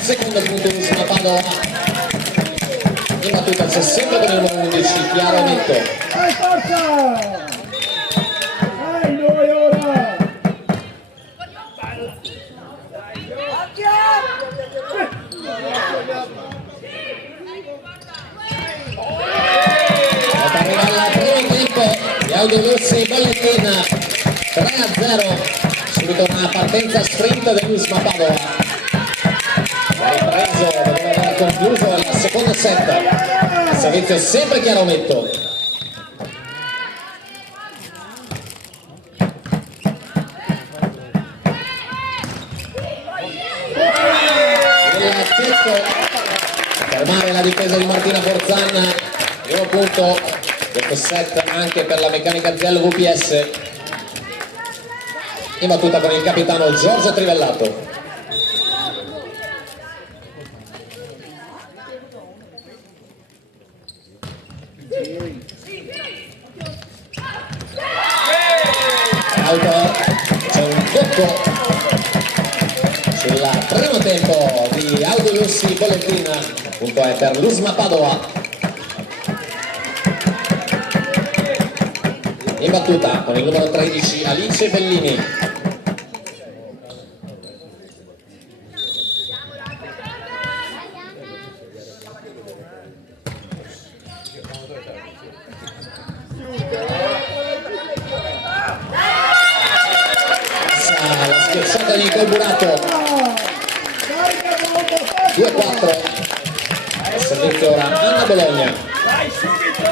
Secondo punto di Usma Padova, in battuta c'è sempre con il numero 11 Chiaro Netto. Forza! Noi ora! Arriva al primo tempo di Audio Rossi Bollettin, 3-0, subito una partenza sprint dell'Usma Padova. Ha ripreso, doveva aver concluso il secondo set, il servizio sempre Chiaro Netto. Il tetto, fermare la difesa di Martina Forzan, primo punto, questo set anche per la meccanica ZL VPS, in battuta con il capitano Giorgio Trivellato. C'è un tocco sul primo tempo di Audio Lussi Bollettin, punto è per l'Usma Padova. In battuta con il numero 13 Alice Bellini. La schiacciata di Colburato, 2-4, il servizio ora Anna Bologna. Vai subito!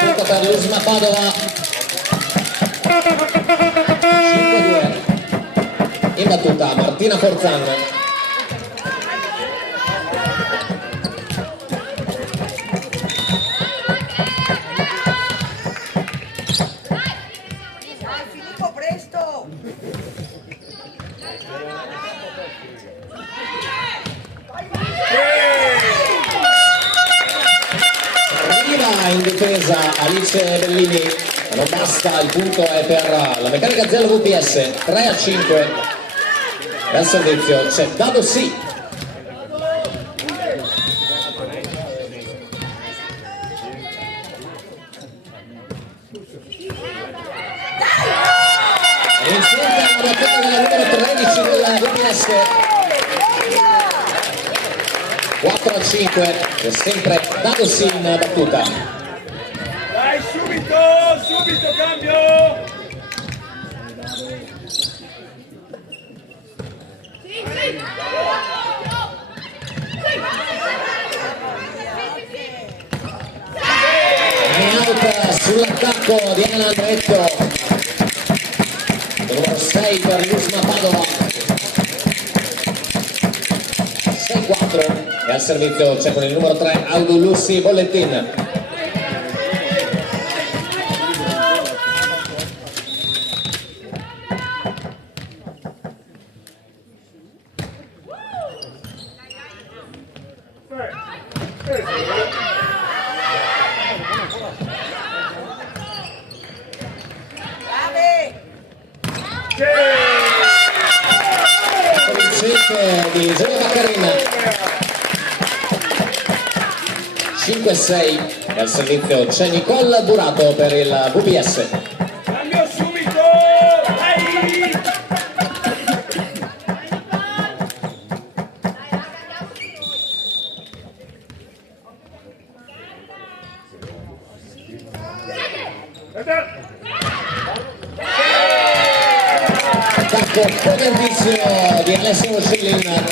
Punto per l'Usma Padova, 5-2. In battuta Martina Forzan. Arriva in difesa Alice Bellini, non basta, il punto è per la Meccanica Zella VPS, 3-5 dal servizio, c'è Dado sì. Insulta la battuta della numero 13 della VPS, 4-5, c'è sempre Dado sì in battuta. Dai, subito cambio! Out sull'attacco di Elena Andretto, numero 6 per Lusma Padova, 6-4 e al servizio c'è con il numero 3 Audu Lussi Bollettin. Di Giulio Baccarin, 5-6 e al servizio c'è Nicole Burato per il VPS. Cambio subito! Dai! Attacco potentissimo di Alessio Scillin,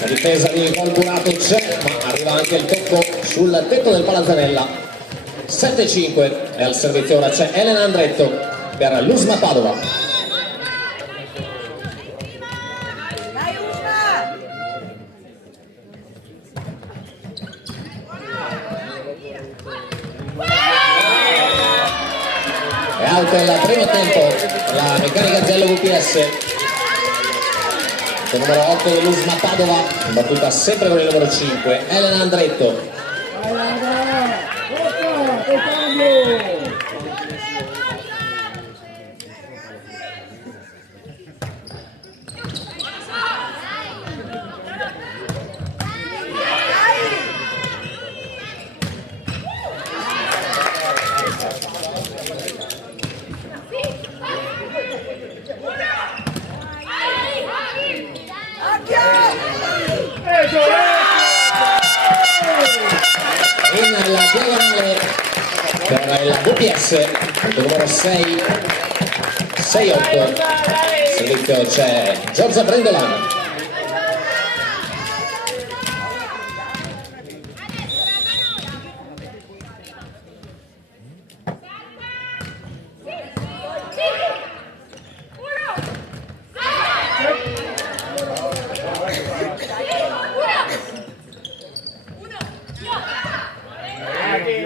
la difesa di Nicole Burato c'è, ma arriva anche il tocco sul tetto del Palazzanella. 7-5 e al servizio ora c'è Elena Andretto per Lusma Padova. È out il primo tempo la Meccanica Zella VPS, il numero 8 di Lusma Padova, battuta sempre con il numero 5 Elena Andretto. In la diagonale per il VPS, il numero 6, 6-8, servizio c'è Giorgia Brendolan.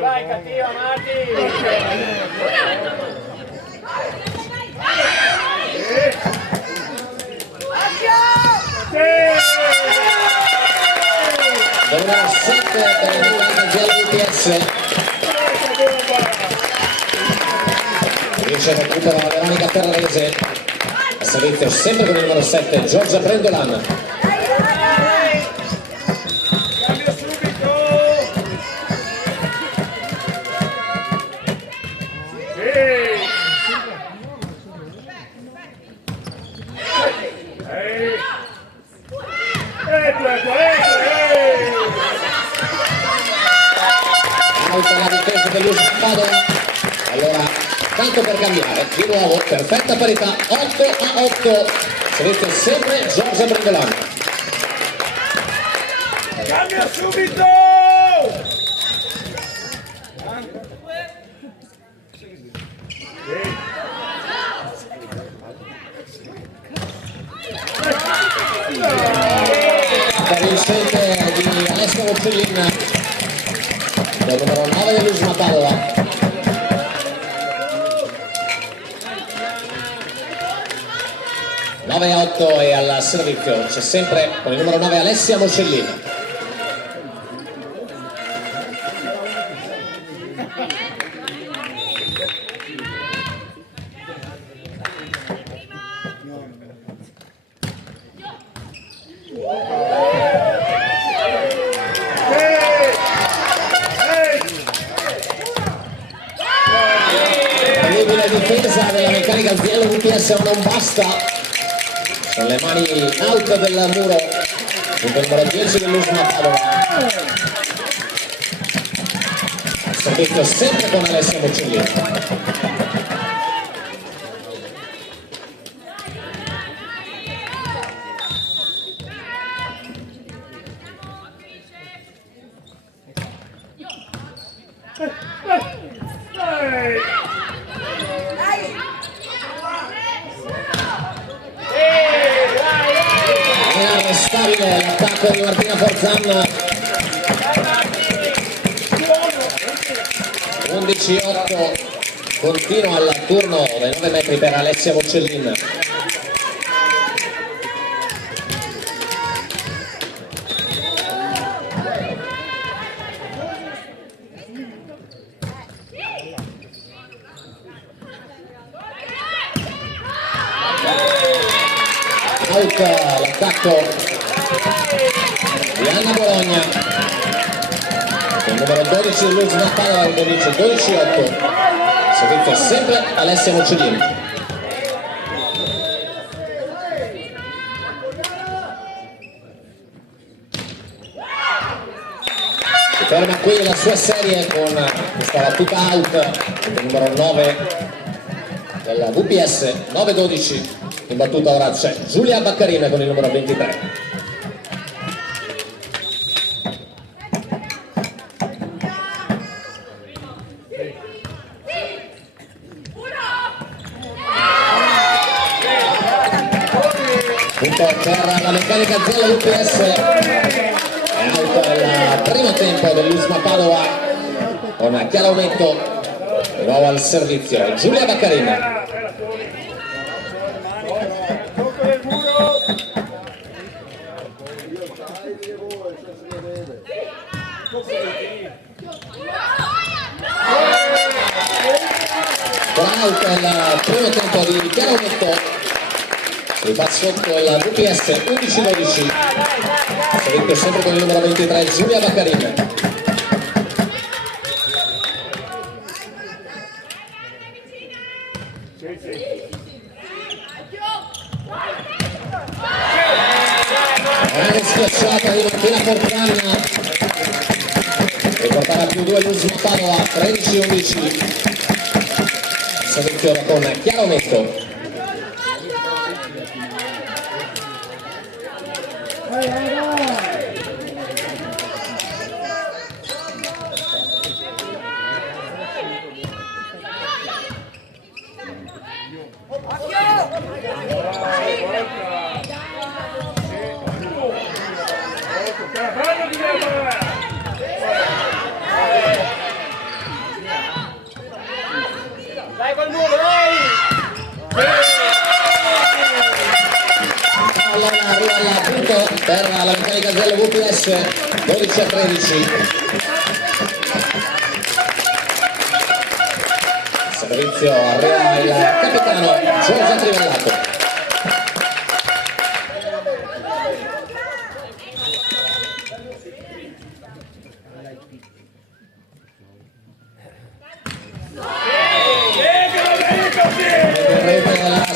Vai cattiva Marti! Numero 7 per il Meccanica Zella VPS. Riesce a recuperare la Veronica Ferrarese. A servizio sempre con il numero 7 Giorgia Brendolan. Cambio subito! Alta la difesa dell'Usma Padova. Allora, tanto per cambiare, di nuovo perfetta parità, 8-8, servizio sempre Giorgia Brendolan. Cambio subito! Per il set di Alessio Uccellin, il numero 9 dell'Usma Padova. 9-8 e al servizio c'è sempre con il numero 9 Alessia Mocellini. Difesa della meccanica Ziello UPS non basta, con le mani out del muro il numero 10 dell'Usma Padova, servizio sempre con Alessia Mocellini. Inarrestabile l'attacco di Martina Forzan. 11-8, continua al turno dai 9 metri per Alessia Mocellin. Out l'attacco di Anna Bologna, il numero 12 dell'Usma Padova, il 12-8, servizio sempre Alessia Mocellini. Si ferma qui la sua serie con questa battuta out del numero 9 della VPS, 9-12. In battuta ora c'è Giulia Baccarina con il numero 23. Punto per la meccanica Ziello UPS, è out il primo tempo dell'Usma Padova con Chiara Ometto, di nuovo al servizio Giulia Baccarina. Out il primo tempo di Chiara Ometto, si fa sotto il VPS 11-12, servizio sempre con il numero 23 Giulia Baccarina. Grande schiacciata di Martina Fortran che portava più 2 l'Usma Padova, 13-11. Servizio con Chiara Ometto. Dai col muro, dai! Allora arriva il punto per la meccanica Ziello VPS, 12-13. Servizio arriva il capitano Giorgia Trivellato.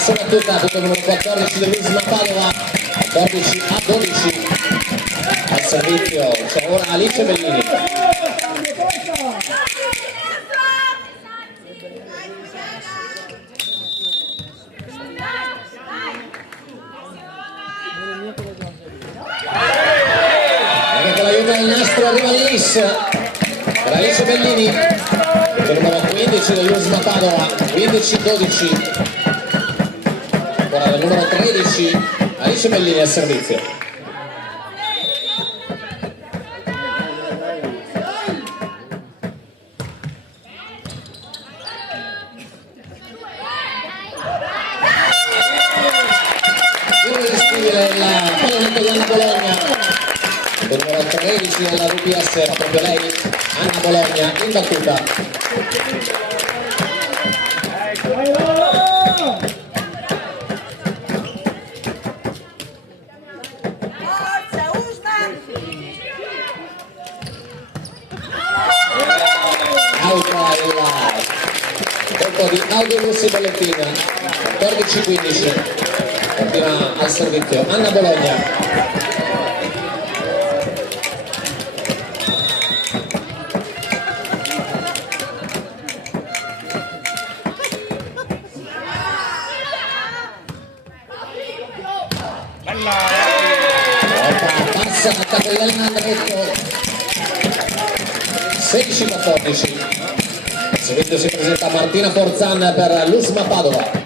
Soprattutto il numero 14 dell'Usma Padova, 14-12 al servizio c'è ora Alice Bellini. Anche con l'aiuto del nastro arriva l'Is per Alice Bellini, il numero 15 dell'Usma Padova, 15-12. Ora il numero 13 Alice Bellini al servizio. il pallonetto di Anna Bologna, il numero 13 della VPS, era proprio lei, Anna Bologna, in battuta. Il colpo di Audio Lussi Bollettina, 14-15, continua al servizio Anna Bologna. Passa attacco di Elena Andretto, 16-14. Subito si presenta Martina Forzan per l'Usma Padova.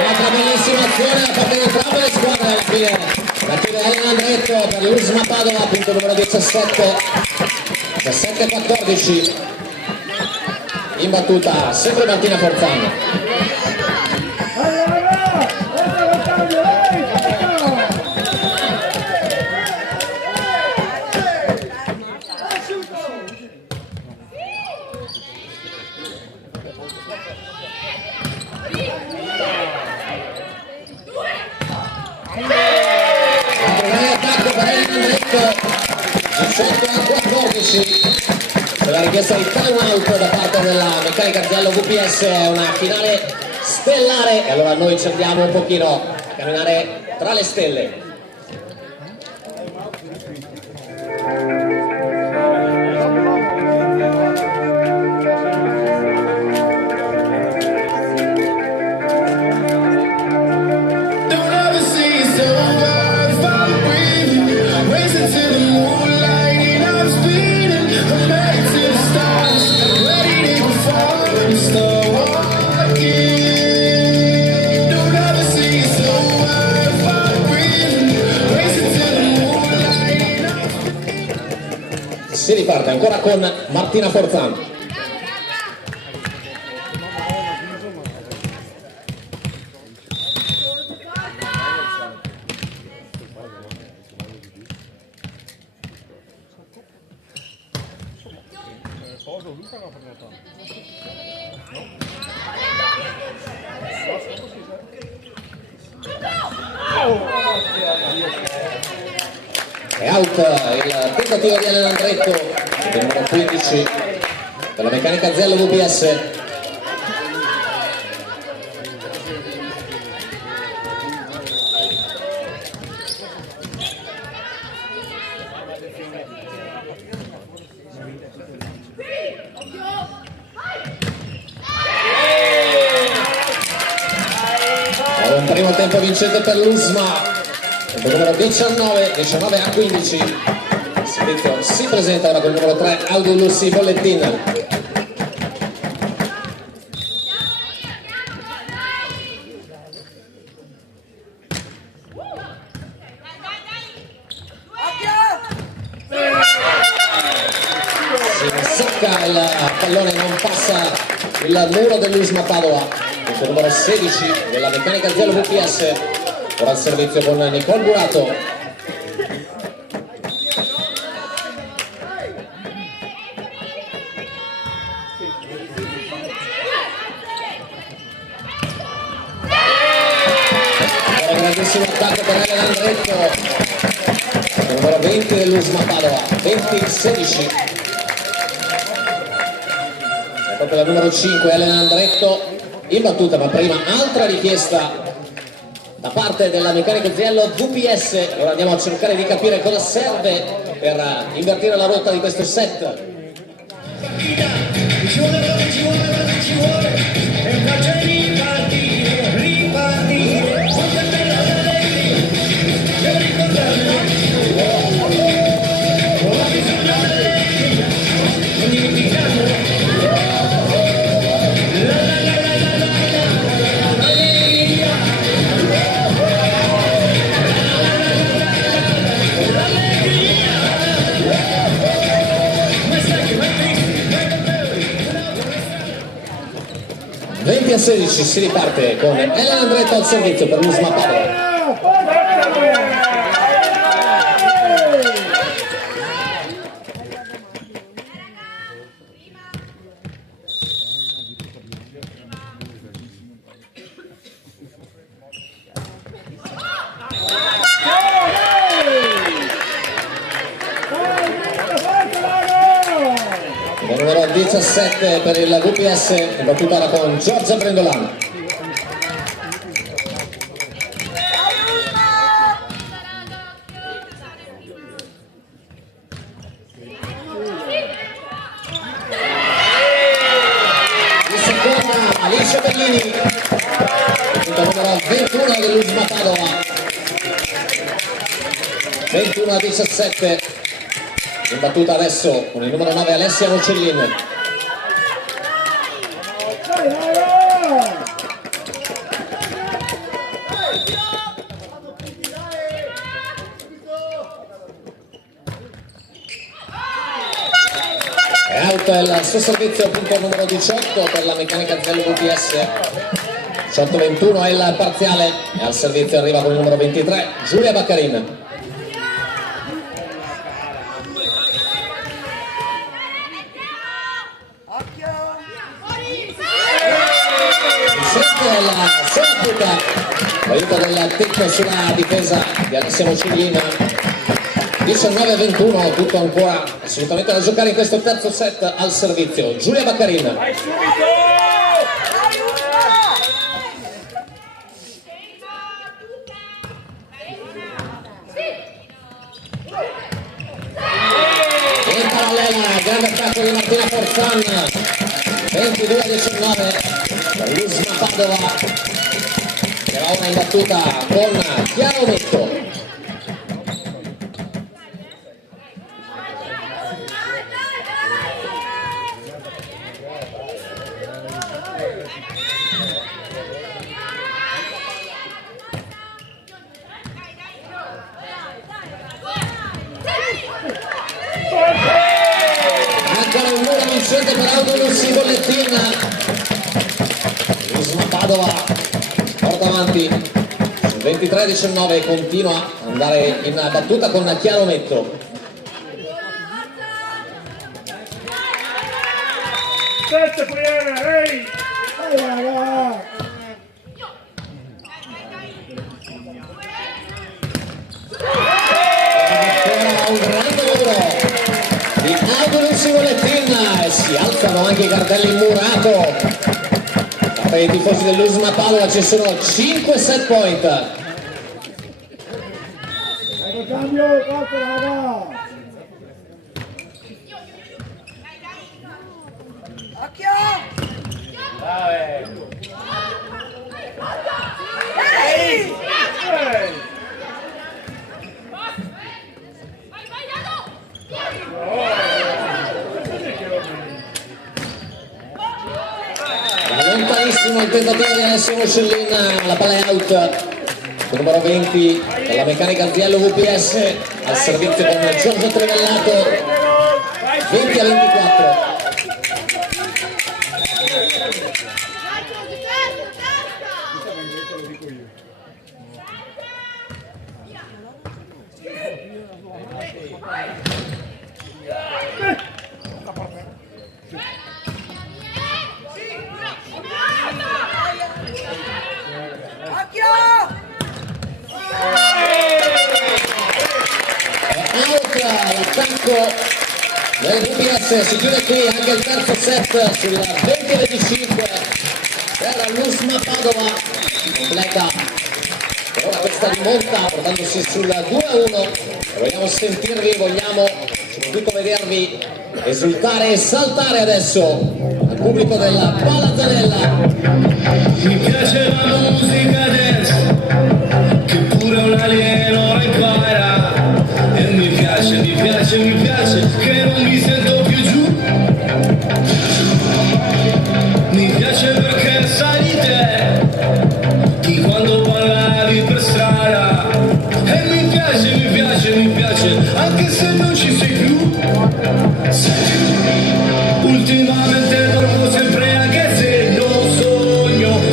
Un'altra bellissima azione da parte di entrambe le squadre alla fine. La chiude Elena Andretto per l'Usma Padova, punto numero 17, 17-14. In battuta sempre Martina Forzan. Attacco per Elena Andretto, 18-14. La richiesta di time out da parte della Meccanica Ziello VPS, è una finale stellare e allora noi ci andiamo un pochino a camminare tra le stelle. Si riparte ancora con Martina Forzan. È out il tentativo di Elena Andretto, il numero 15 per la Meccanica Ziello VPS. Un primo tempo vincente per l'Usma. Il numero 19-15. Il servizio si presenta ora con il numero 3 Audio Lussi Bollettina. Si secca il pallone, non passa il muro dell'Usma Padova. Il numero 16 della Meccanica Ziello VPS. Ora al servizio con Nicole Burato. Ora grandissimo attacco per Elena Andretto, numero 20 dell'Usma Padova, 20-16. È proprio la numero 5 Elena Andretto in battuta, ma prima altra richiesta da parte della Meccanica Ziello VPS. Ora andiamo a cercare di capire cosa serve per invertire la rotta di questo set. Ci vuole, 16 si riparte con Elena Andretto al servizio per l'Usma Padova. Numero 17 per il VPS, in battuta ora con Giorgia Brendolano. In seconda Alicia Bellini, battuta numero 21 dell'Usma Padova. 21-17. In battuta adesso con il numero 9 Alessia Rocellin. È out il suo servizio, punto numero 18 per la Meccanica Zello VPS. 18-21 è il parziale e al servizio arriva con il numero 23 Giulia Baccarin. La sola punta, l'aiuto del tecno sulla difesa di Alessia Mocellina. 19-21, tutto ancora assolutamente da giocare in questo terzo set al servizio. Giulia Baccarin. Vai subito! In parallela, grande attacco di Martina Forzan. 22-19 per l'Usma Padova, che va ora in battuta con Chiara Ometto. Ancora un muro vincente per Autolussi Bollettina. L'Usma Padova porta avanti 23-19, continua ad andare in battuta con Chiara Ometto. Forza Poliana, ehi! Ancora un grande lavoro di Autolussi Bollettina e si alzano anche i cartelli in murato. Per i tifosi dell'Usma Padova ci sono 5 set point. Ecco cambio, forza raga! Occhio! Ehi! Lontanissimo il tentativo di Alessia Mocellin, la palla è out. Con numero 20 per la Meccanica Ziello VPS al servizio con Giorgio Trevellato. 20-24. L'attacco del VPS, si chiude qui anche il terzo set sul 20-25 per l'Usma Padova, completa ora questa rimonta portandosi sul 2-1. Vogliamo sentirvi, vogliamo soprattutto vedervi esultare e saltare adesso al pubblico della Palazzanella. Mi piace la musica dance, che pure un alieno impara. E mi piace che non mi sento più giù. Mi piace perché sai di te, di quando parlavi per strada. E mi piace, anche se non ci sei più. Ultimamente dormo sempre anche se non sogno.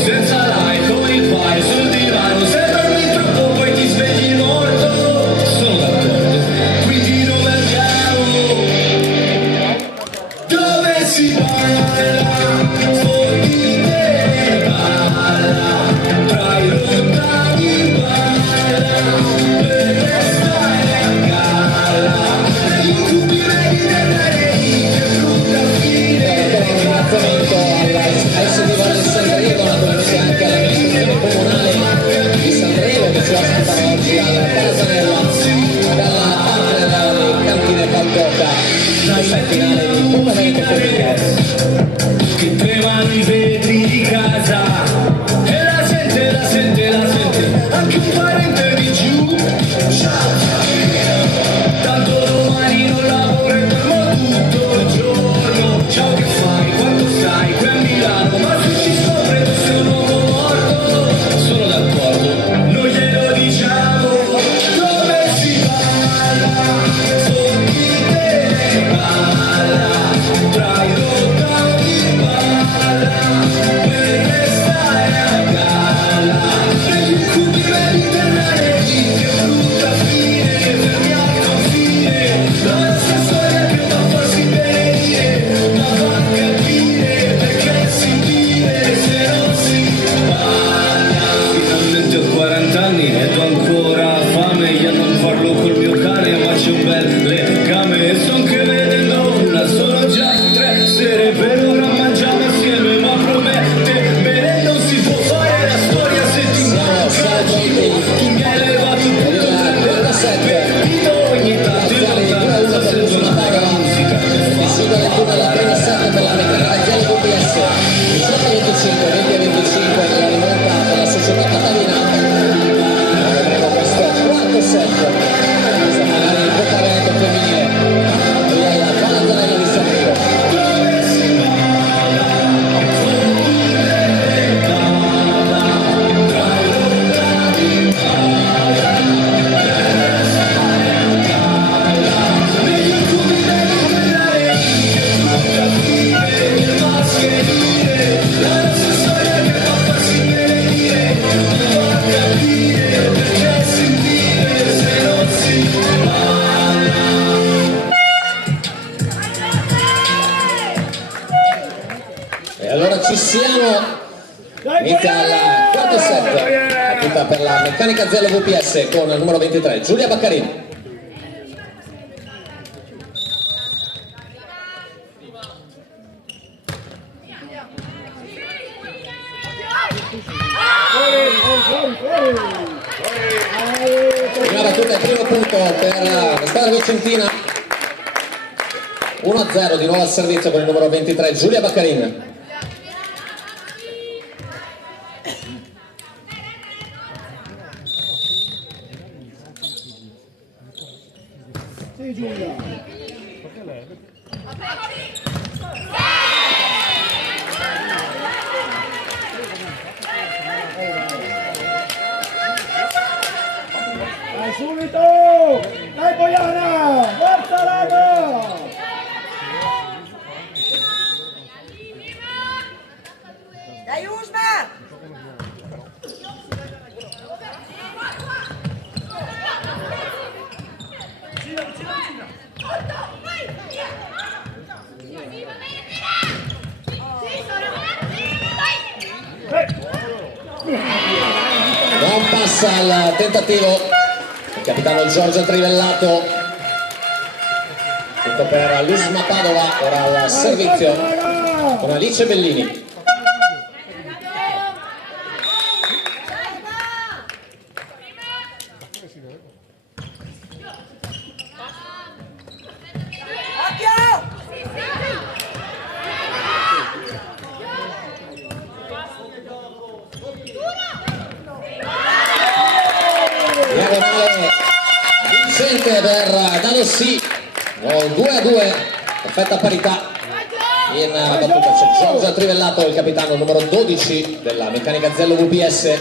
battuta per la Meccanica Zello VPS con il numero 23 Giulia Baccarini. Prima battuta e primo punto per la squadra vicentina. 1-0 di nuovo al servizio con il numero 23 Giulia Baccarin. Sì, Giulia. Dai subito! Dai Boiana! Forza raga! Dai Usma! Non passa al tentativo il capitano Giorgio Trivellato. Tutto per l'Usma Padova, ora al servizio con Alice Bellini. Diagonale vincente per Dadossi, 2-2, perfetta parità. In battuta c'è Giorgio Trivellato, il capitano numero 12 della Meccanica Zello VPS.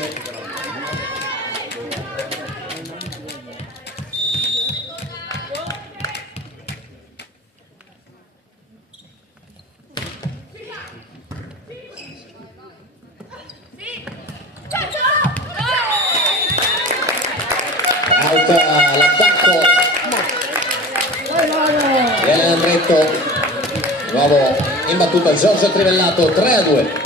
Out l'attacco di Elena Andretto, di nuovo in battuta Giorgio Trivellato, 3-2.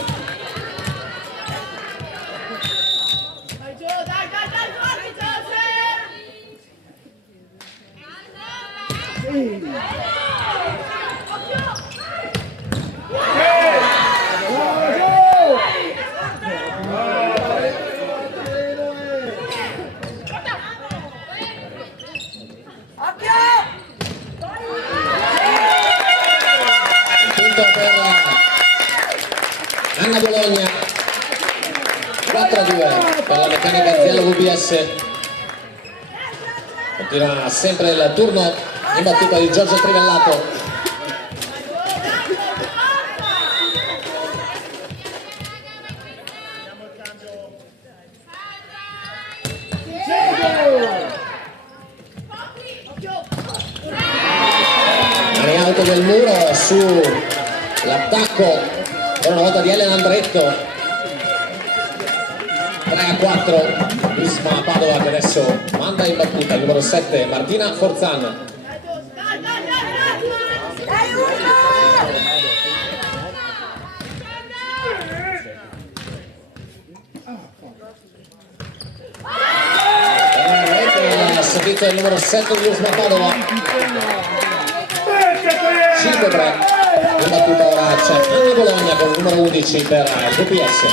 Per Anna Bologna, 4-2 per la Meccanica Zello VPS. Continua sempre il turno in battuta di Giorgio Trivellato. Auto del muro su l'attacco per una volta di Elena Andretto, 3-4 Usma Padova, che adesso manda in battuta il numero 7 Martina Forzan. Il servizio del numero 7 di Usma Padova, 5-3, in battuta ora c'è Anna Bologna con il numero 11 per il VPS.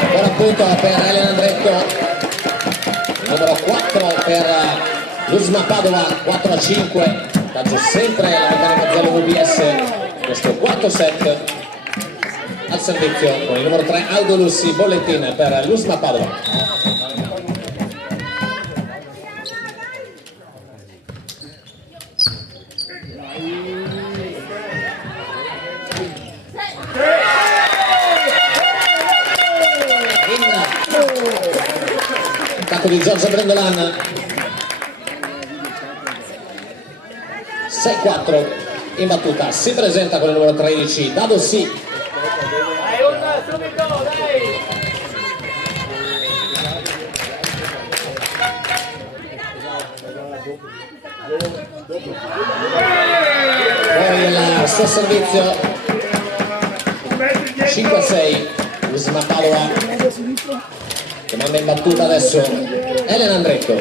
Ancora appunto per Elena Andretto, il numero 4 per l'Usma Padova, 4-5, tanto sempre la Meccanica Zello VPS. Questo quarto set al servizio con il numero 3 Aldo Lussi Bollettin per l'Usma Padova. Attacco di Giorgio Brendolan, 6-4. In battuta si presenta con il numero 13 Dadossi. Dai, Urna, subito, dai! Poi il suo servizio 5-6, Usma Padova che manda in battuta adesso Elena Andretto.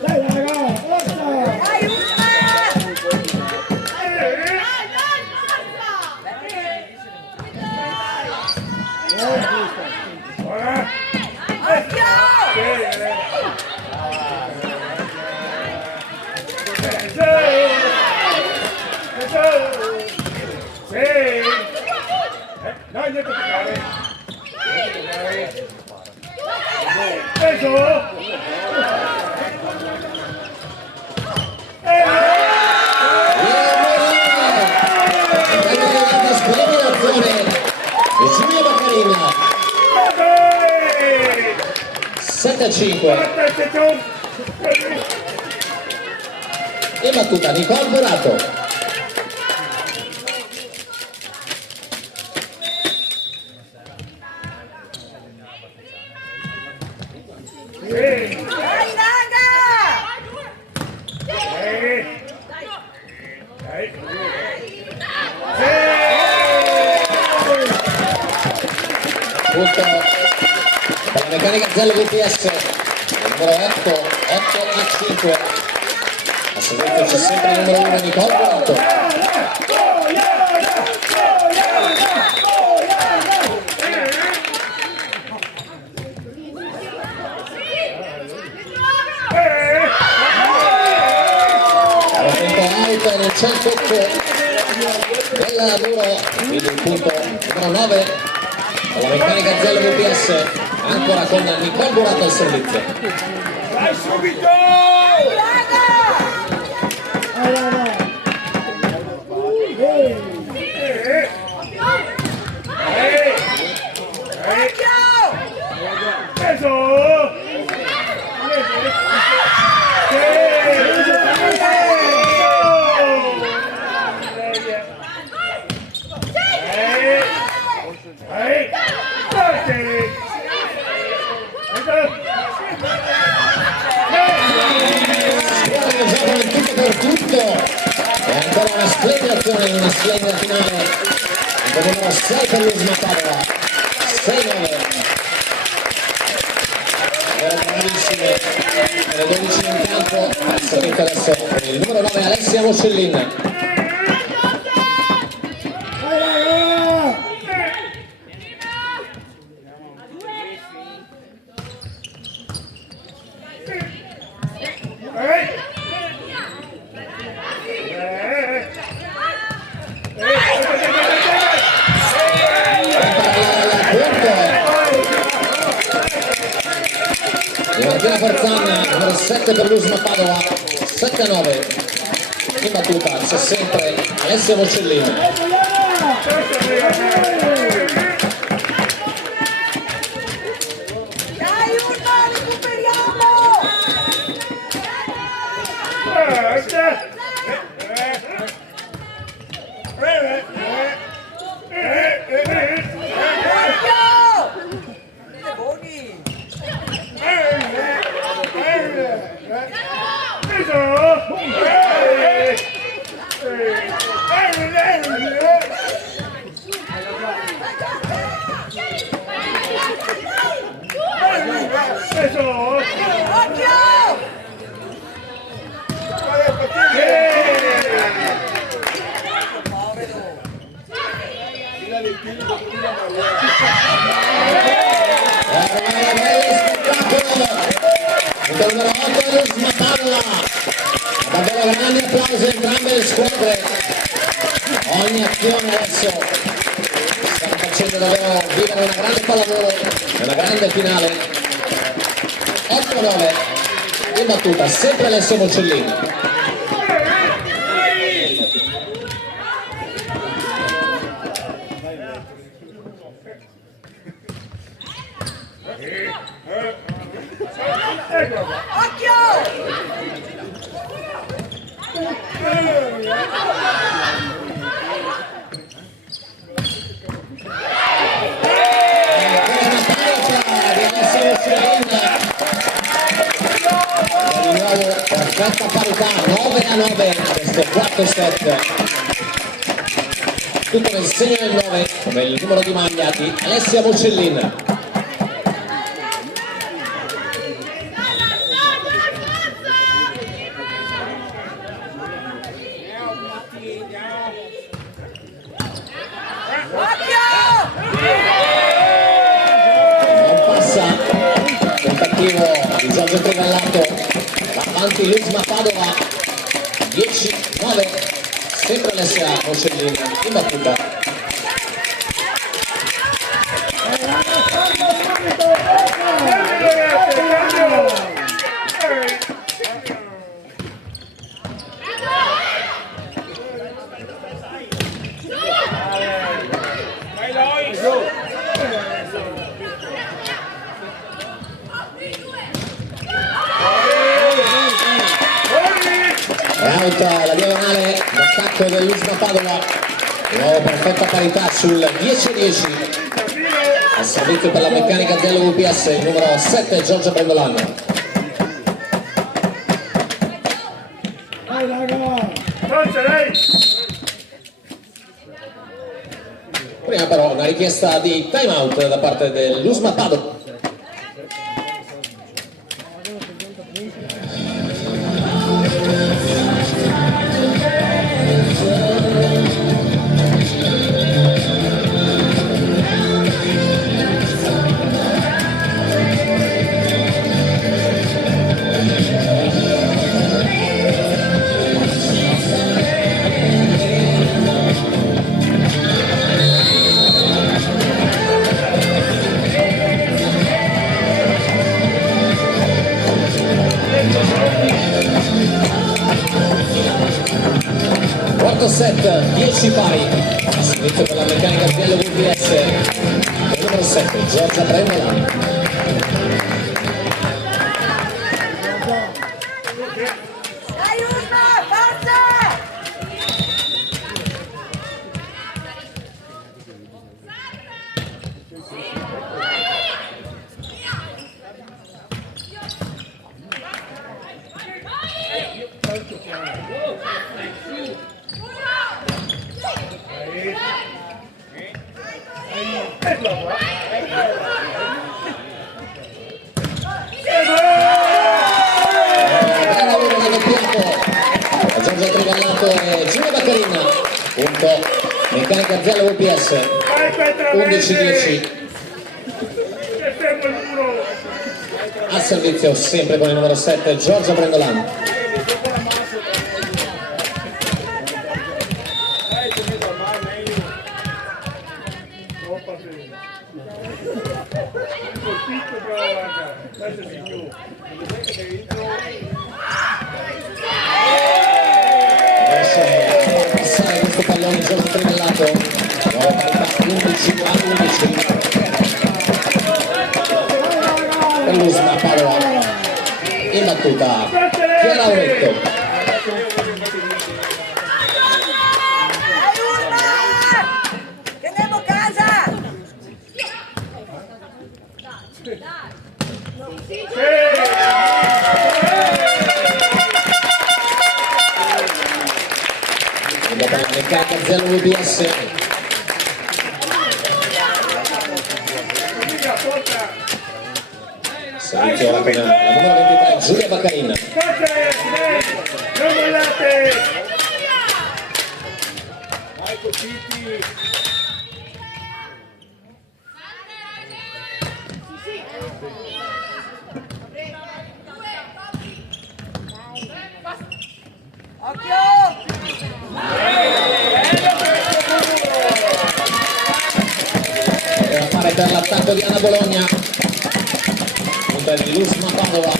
Dai raga, forza! Dai Usma! Occhio! Dai, niente a toccare. Peso! Splendida azione di Giulia Baccarina. 7-5. In battuta Nicole Burato. Dai raga! Punto per la Meccanica Zelle VPS numero 8-5. A servizio c'è sempre il numero 1 Nicole Burato. Non c'è il tocco del muro, quindi il punto numero 9 alla Meccanica Zelle VPS, ancora con Nicole Burato al servizio. Vai subito! Raga! Occhio! Peso! Per tutto e ancora una splendida azione in una splendida finale il numero 6 per l'Usma Padova 6-9 bravissime le 12 in campo al servizio adesso con il numero 9 Alessia Mocellin. Martina Forzana, numero 7 per l'Usma Padova, 7-9. In battuta c'è sempre Alessia Mocellini. Dai Usma, recuperiamo! Numero 8 l'Usma Padova, davvero grandi applausi a entrambe le squadre, ogni azione adesso stanno facendo davvero vivere una grande pallavolo e una grande finale. 8-9 in battuta, sempre Alessia Mocellini. Di nuovo perfetta parità, 9-9 questo quarto set. Tutto nel segno del 9 come il numero di maglia di Alessia Bocellin. Non passa tentativo di Giorgio Trivallato, avanti l'Uzma Padova, 10-9, sempre Alessia Bocellin in battuta. Out la diagonale d'attacco dell'Uzma Padova, di nuovo perfetta parità sul 10-10 al servizio per la meccanica dell'UPS il numero 7 Giorgia Brendolan. Vai raga! Forza, dai! Prima però una richiesta di time out da parte dell'Uzma Padova. Quarto set, 10 pari, servizio per la meccanica dell'UPS, il numero 7, Giorgia Brendolan. Dai Uzma, forza! Gran lavoro del doppiato da Giorgia Trivallato e Giulia Baccarina, punto meccanica dell'UPS, 11-10 E fermo il muro! al servizio sempre con il numero 7 Giorgia Brendolan. Colpito però guarda, adesso di più. Riesce a passare questo pallone Giorgia Trivallato, nuova parità 11-11 per l'Uzma Padova, in battuta Chiara Oretto. Dai Uzma! Che andiamo a casa! E dopo la meccanica dell'UPS servizio ora con la numero 23 Giulia Baccarina. Forza ragazzi, dai! Non mollate! Occhio! Da fare per l'attacco di Anna Bologna, punta di l'Uzma Padova,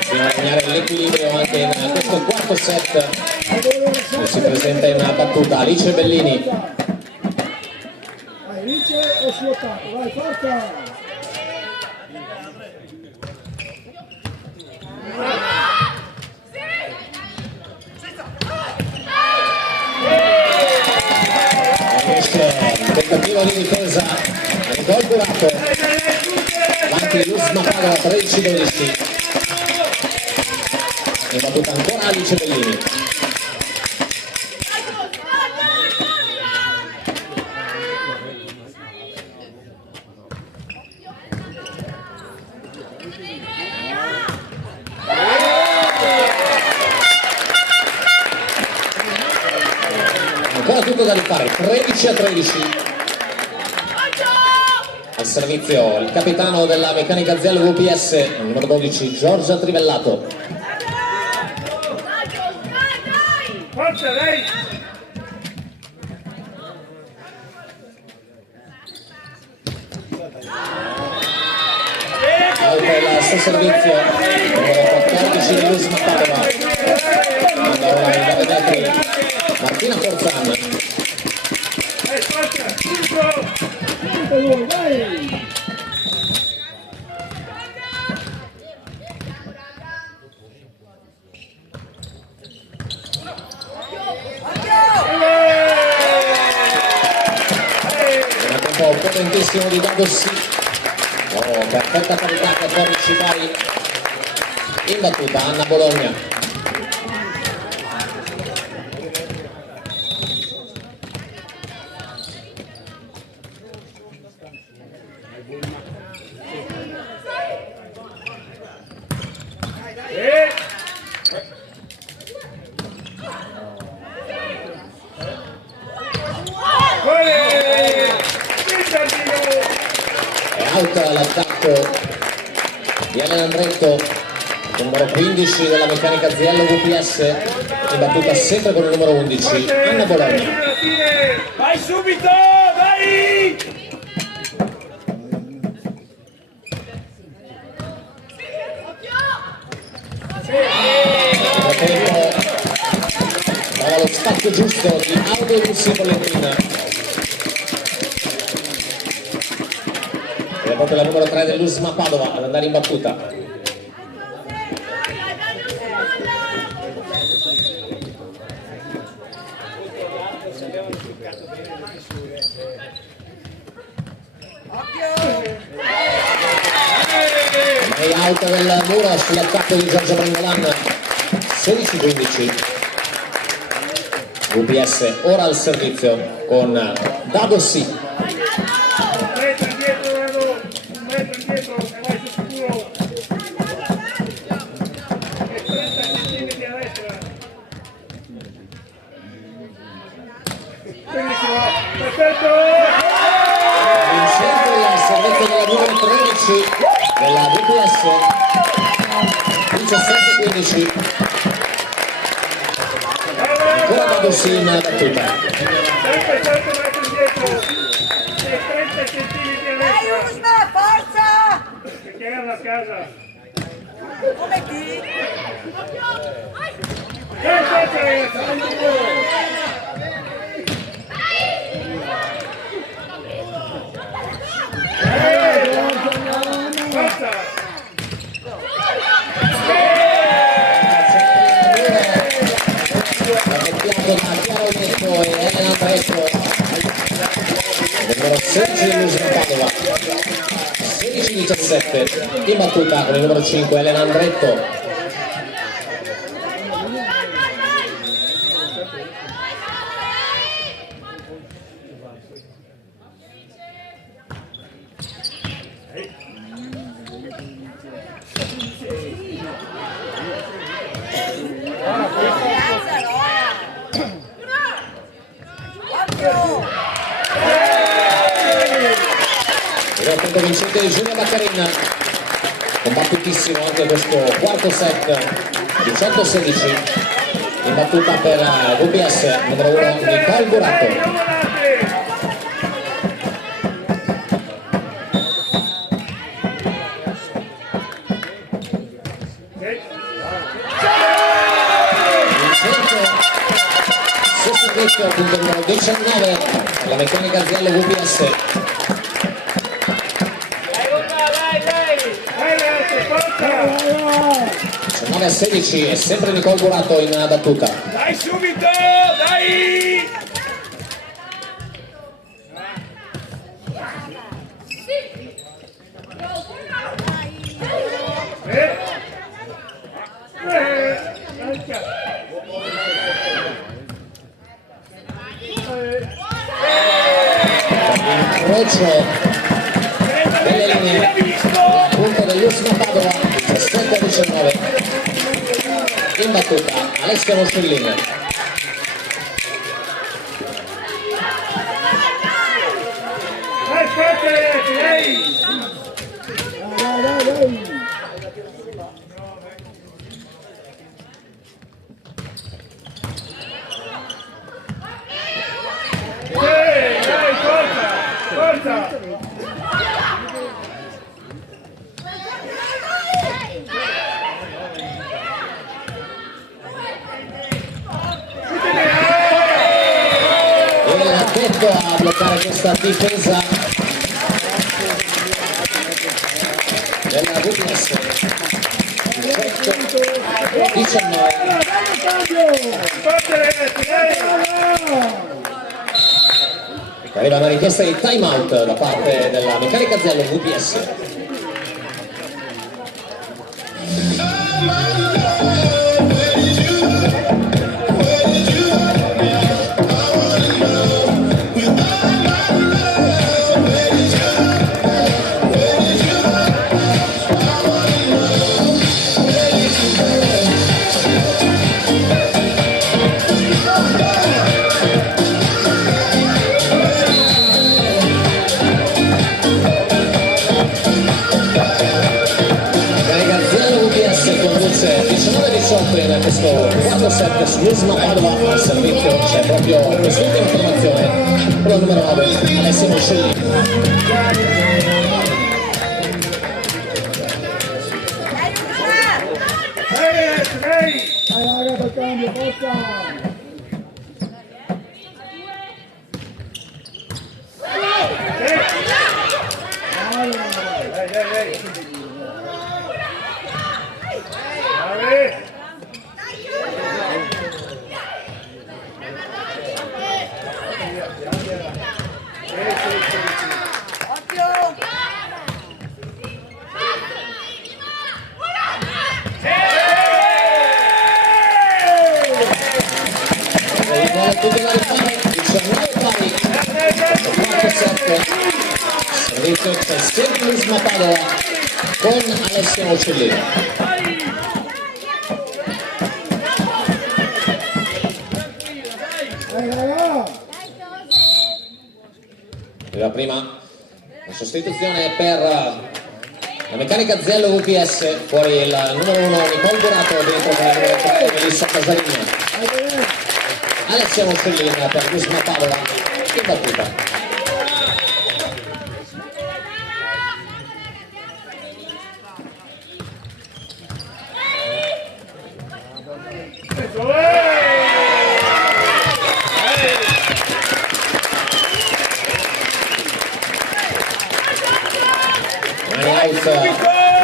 fino a segnare l'equilibrio anche in questo quarto set. E si presenta in una battuta Alice Bellini. Vai, vince o si attacca? Vai, forza! Tentativo di difesa gol curato, avanti l'Uzma Padova 13-12. in battuta ancora Alice Bellini. Ancora tutto da rifare, 13-13. Al servizio il capitano della Meccanica Aziella VPS, numero 12, Giorgia Trivellato. Forza, dai! Il suo servizio, numero 14 di Luis Padova. Manda ora in 9 metri Martina Forzan. Forza, 5! Vai! Un tempo potentissimo di Dadossi. Oh, perfetta parità, 14 pari. In battuta Anna Bologna. Out l'attacco di Elena Andretto, numero 15 della Meccanica Aziella VPS, in battuta sempre con il numero 11 Anna Bologna. Vai subito, dai! Da tempo trova lo spazio giusto di Audio Russi Valentina. È proprio la numero 3 dell'Usma Padova ad andare in battuta. Lei out del muro sull'attacco di Giorgio Brangolan, 16-15. VPS ora al servizio con Dadossi. Un metro indietro e vai sul sicuro. E 30 centimetri a destra. Benissimo, perfetto! Vincente il servizio della numero 13 della VPS, 17-15. Ancora Dadossi in battuta. Sempre 100 metri indietro e 30 centimetri a Dai destra. Usma, forza! Perché erano a casa. Come chi? Forza ragazzi! Forza! La mettiamo da Chiaro Netto e Elena Andretto, numero 16 dell'Usma Padova, 16-17, in battuta con il numero 5 Elena Andretto. Il punto vincente di Giulia Baccarina, combattutissimo anche questo quarto set, 18-16, in battuta per VPS, numero 1 Nicole Burato. Sostituito al punto numero 19 la Meccanica Aziella VPS. Dai ragazzi, forza! 19-16 e sempre Nicole Burato in battuta. Dai subito, dai! punto dell'Usma Padova, 17-19. In battuta Alessia Moscellini. A bloccare questa difesa della VPS. 19. Arriva una richiesta di time out da parte della Meccanica Zello VPS. In questo quarto set sull'Usma Padova al servizio c'è proprio quest'ultima informazione con la numero 9 Alessia Moscellini. Servizio c'è sempre l'Usma Padova con Alessia Moscellini. La prima sostituzione per la Meccanica Zello VPS, fuori il numero 1 Nicole Dorato, dentro il numero 3 Melissa Casarini. Alessia Moscellini per l'Usma Padova in battuta.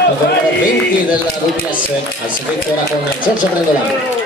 Numero 20 della VPS al servizio ora con Giorgia Brendolano.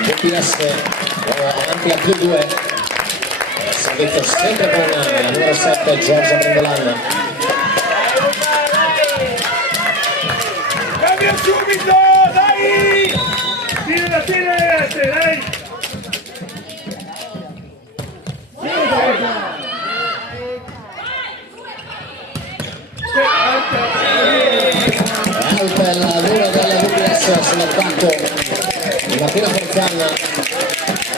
VPS avanti a +2, servizio sempre con la numero 7 Giorgia Brendolano. Cambia subito, dai! Tirala, dai! Alta il lavoro della VPS sull'attacco di Martina Forzana,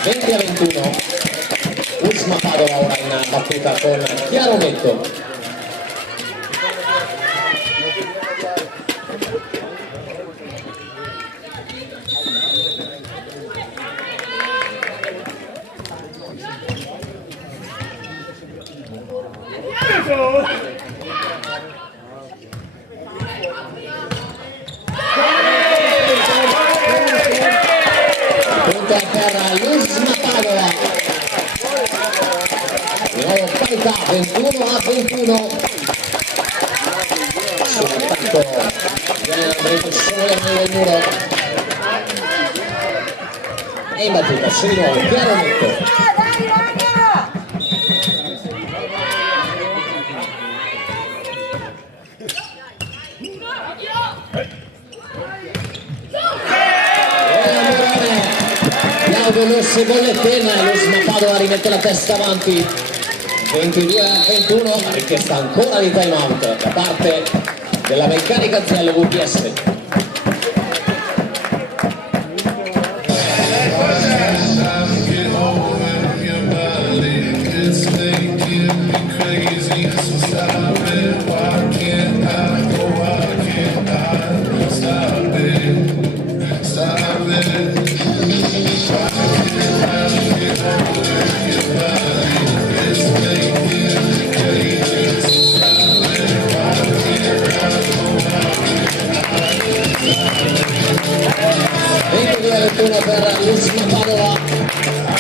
20-21. Usma Padova ora in battuta con Chiaro Netto. Punta per l'Usma Padova. 21. Sull'attacco viene Andrea solo nel muro. E in battuta, c'è di nuovo, piano netto. Dai, Ragna! Claudio Rossi Bollettina, lo Smapadova rimette la testa avanti, 22-21, richiesta ancora di time out da parte della Meccanica Aziella VPS. Per l'ultima Padova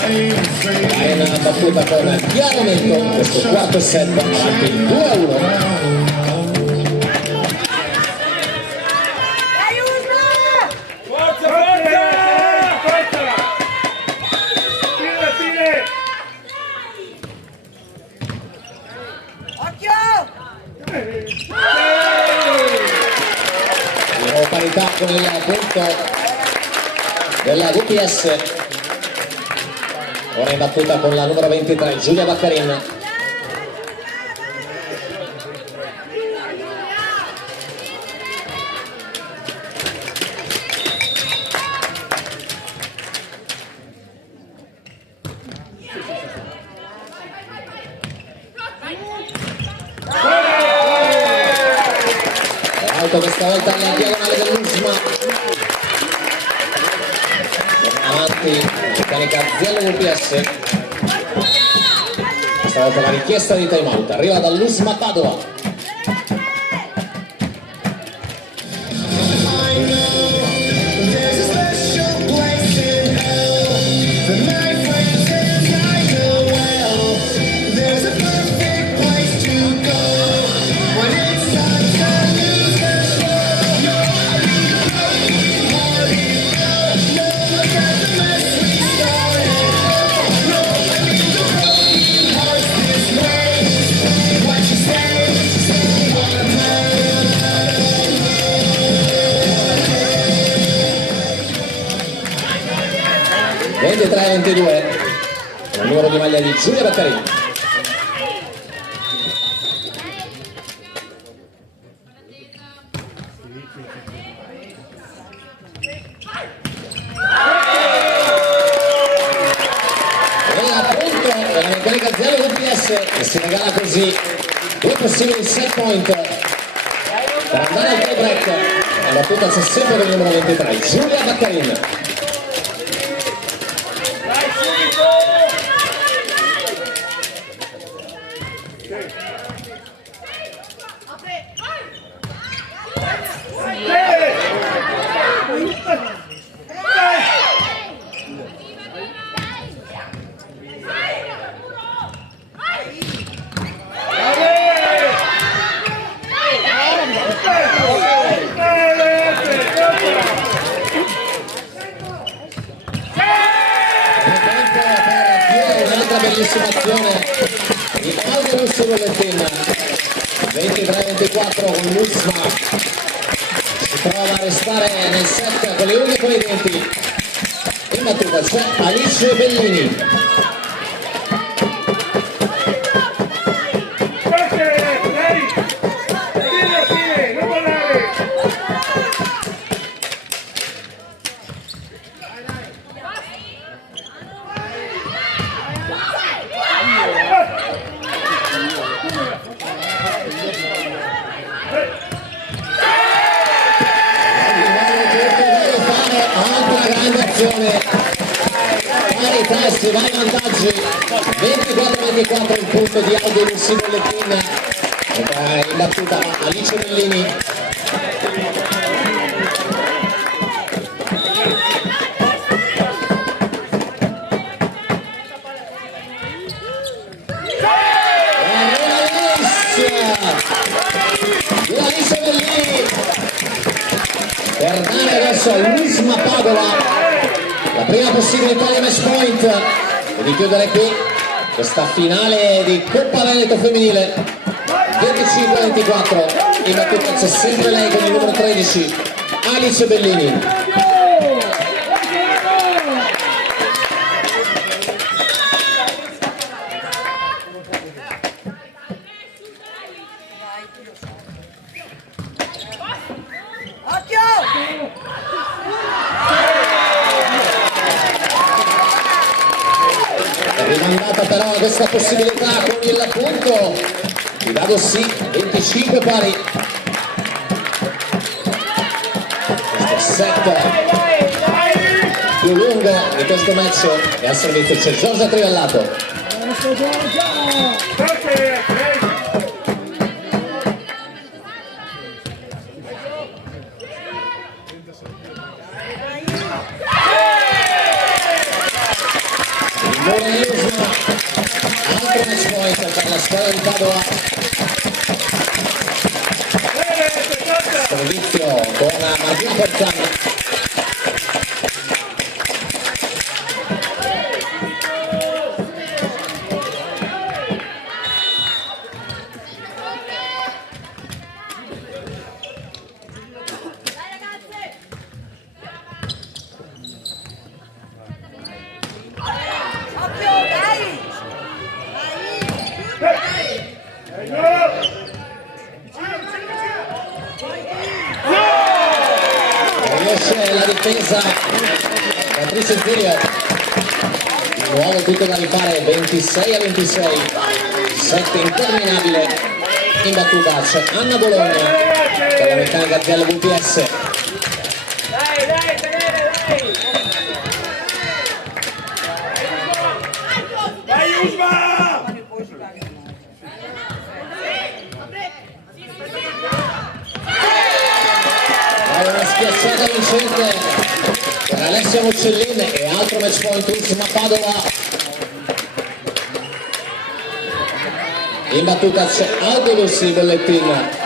è una battuta con chiarimento questo quarto set avanti 2-1. Forza, forza! Forza! Tira, tira! Occhio! Abbiamo parità con il punto della VPS. Ora in battuta con la numero 23 Giulia Baccarin. Alto questa volta nella diagonale dell'Usma. Avanti Meccanica Aziella VPS. Questa volta la richiesta di time out arriva dall'Usma Padova. e 22 il numero di maglia di Giulia Baccarin. E appunto la Meccanica Aziella VPS che si regala così due possibili set point per andare al tie break. La battuta c'è sempre del numero 23 Giulia Baccarin. Bellissima azione di Claudio Russi Bollettina, 23-24 con l'Usma, si prova a restare nel set con le unghie e con i denti. In battuta c'è Alice Bellini. Parità, si va in vantaggi 24-24 il punto di Aldo Russi Bollettina, in battuta Alice Bellini. adesso Lusma Padova, la prima possibilità di match point e di chiudere qui questa finale di Coppa Veneto femminile. 25-24, in battuta c'è sempre lei con il numero 13, Alice Bellini. Rimandata però questa possibilità con il punto di dado sì, 25 pari. Questo set più lungo di questo match e al servizio c'è Giorgia Trivellato. Altro match point per la squadra di Padova. Servizio con Martina Perzano. Riesce la difesa Beatrice Zirio, di nuovo tutto da rifare, 26-26, set interminabile. In battuta c'è Anna Bologna per la meccanica del VPS. Una schiacciata vincente per Alessia Muccellin e altro match point Lusma Padova. In battuta c'è Audolus di Bollettin.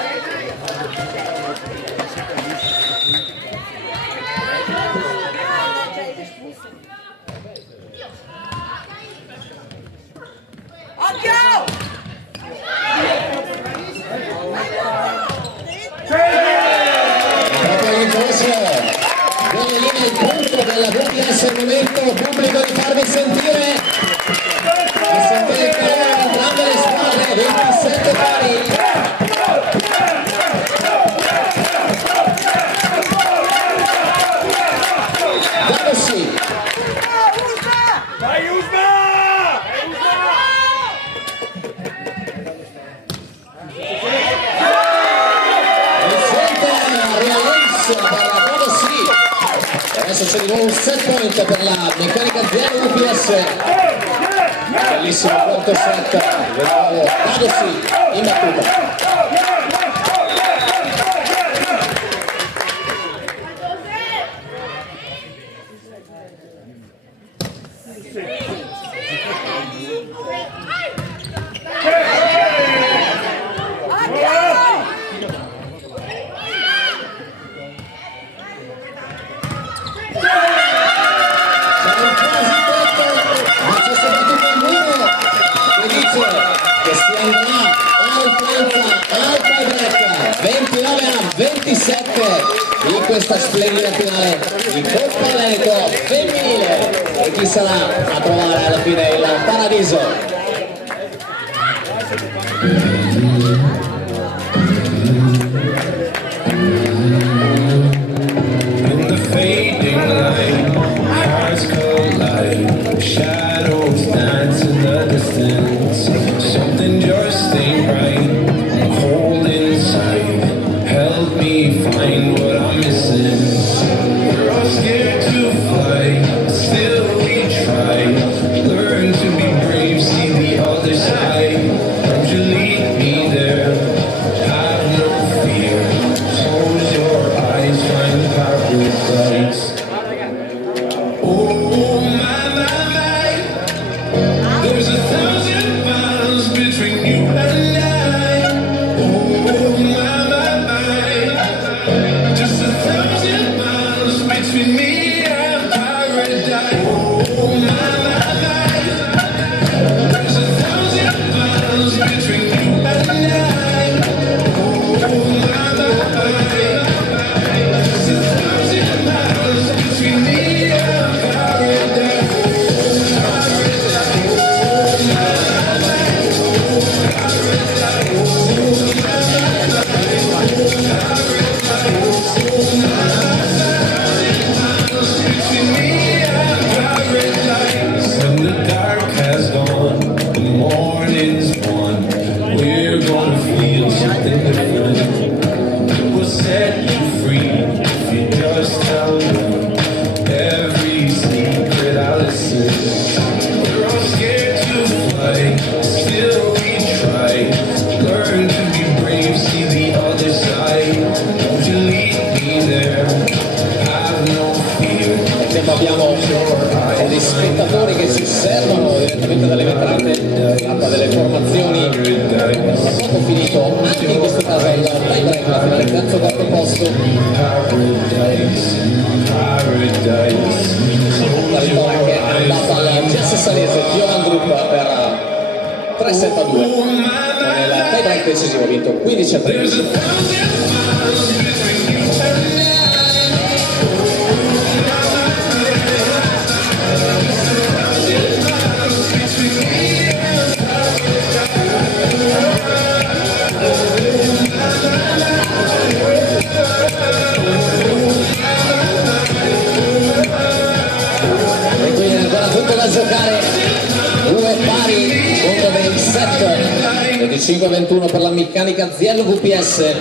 Il punto della VPS al momento, pubblico di farvi sentire il calore di entrambe le squadre, 27 pari. Dado sì. Vai Usma! Adesso c'è di nuovo un set point per la meccanica azienda UPS. Bellissimo quarto set, di nuovo Dado sì, in battuta. Che si andrà alta break 29-27 in questa splendida finale di Coppa Veneto femminile, e chi sarà a trovare alla fine il paradiso. Something just ain't right. I'm holding tight. Help me find what I'm missing. We're all scared to fly, still we try. Learn to be brave, see the other side. Won't you lead me there? Have no fear. Close your eyes, find paradise. Oh my, my, my. There's 1,000 miles between you and I. Oh my, my, my. Just 1,000 miles fight, still we try. Learn to be brave, see the other side. Won't you lead me there? Have no fear. Nel tempo abbiamo degli spettatori che si osservano direttamente dalle vetrate, tappa delle formazioni. Non ha poco finito, anche in questo caso il tie break, la finale terzo quarto posto. La vittoria che è andata al GS Salese Johan Group per 3-7-2. Nel tie break decisivo vinto 15-3. Da giocare, due pari contro dei set, 25-21 per la meccanica Ziello VPS,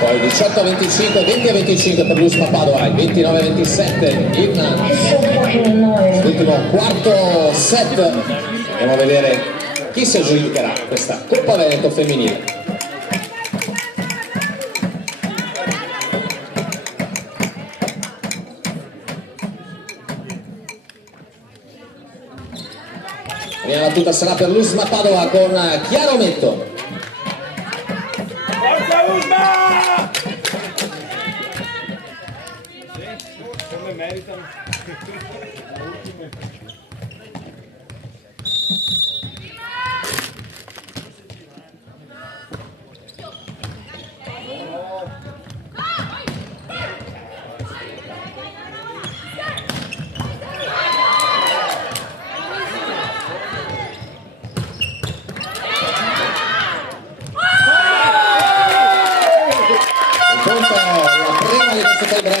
poi 18-25, 20-25 per l'USMA Padova, 29-27 in l'ultimo quarto set. Andiamo a vedere chi si aggiudicherà questa Coppa Veneto femminile. La battuta sarà per l'USMA Padova con Chiaro Metto. Forza Usma! Come meritano.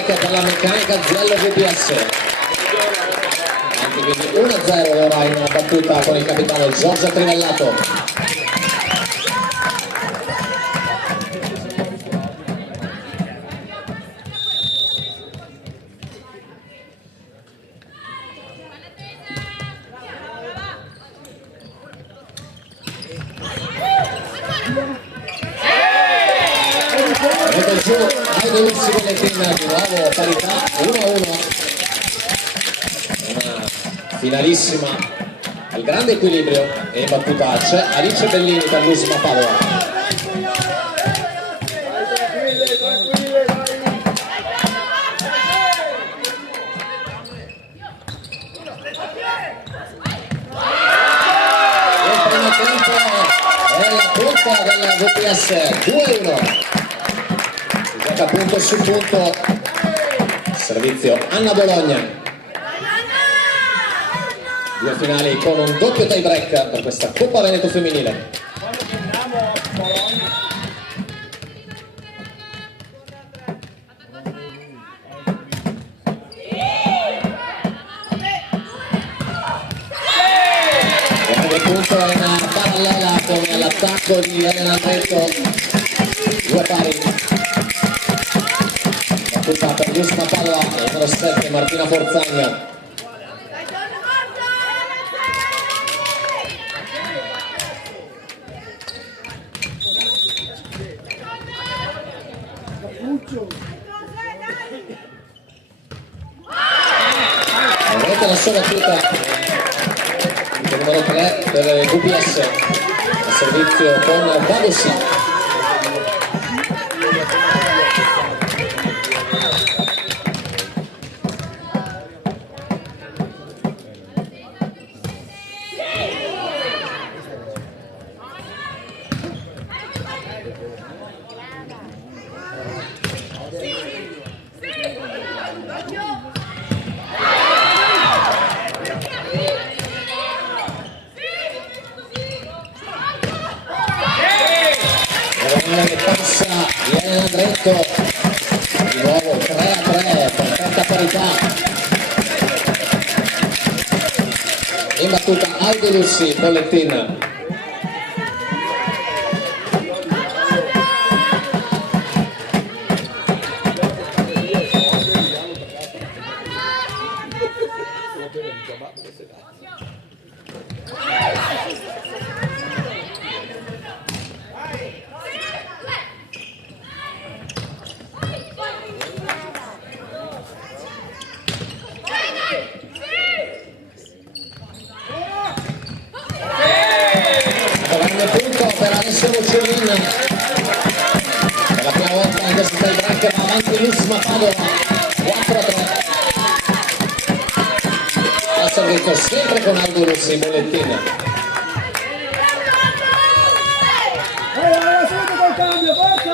Per la meccanica Ziello VPS, quindi 1-0 ora in battuta con il capitano Giorgio Trivellato. Giù ai bellissimi Valentina, di nuovo parità 1-1, una finalissima al grande equilibrio, e in battuta c'è Alice Bellini per l'USMA Padova. Il primo tempo è la punta del VPS 2-1. Gioca punto su punto, servizio Anna Bologna. Due finali con un doppio tie break per questa Coppa Veneto femminile. Grande punto in parallela con l'attacco di Elena Andretto, due pari. Battuta per l'USMA Padova, numero 7 Martina Forzagna. Vedete la sua battuta, il numero 3 per il VPS, a servizio con Vadossi. Che passa di Elena Andretto, di nuovo 3-3, perfetta parità. In battuta Aldo Lussi, Bollettina. bravissimo Ciolin, per la prima volta in questo tie break va avanti l'Usma Padova 4-3. Al servizio sempre con Aldo Russi, Bollettina. Subito col cambio, forza!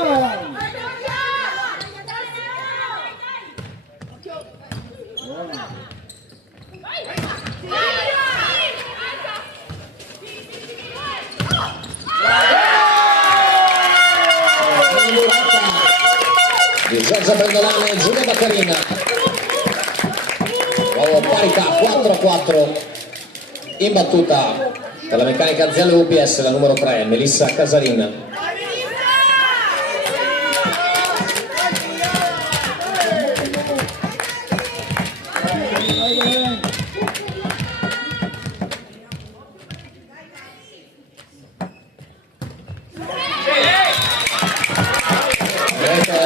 Di Giorgia Brendolano e Giulia Baccarina. Nuovo parità 4-4 in battuta per la meccanica azienda UPS, la numero 3, Melissa Casarina.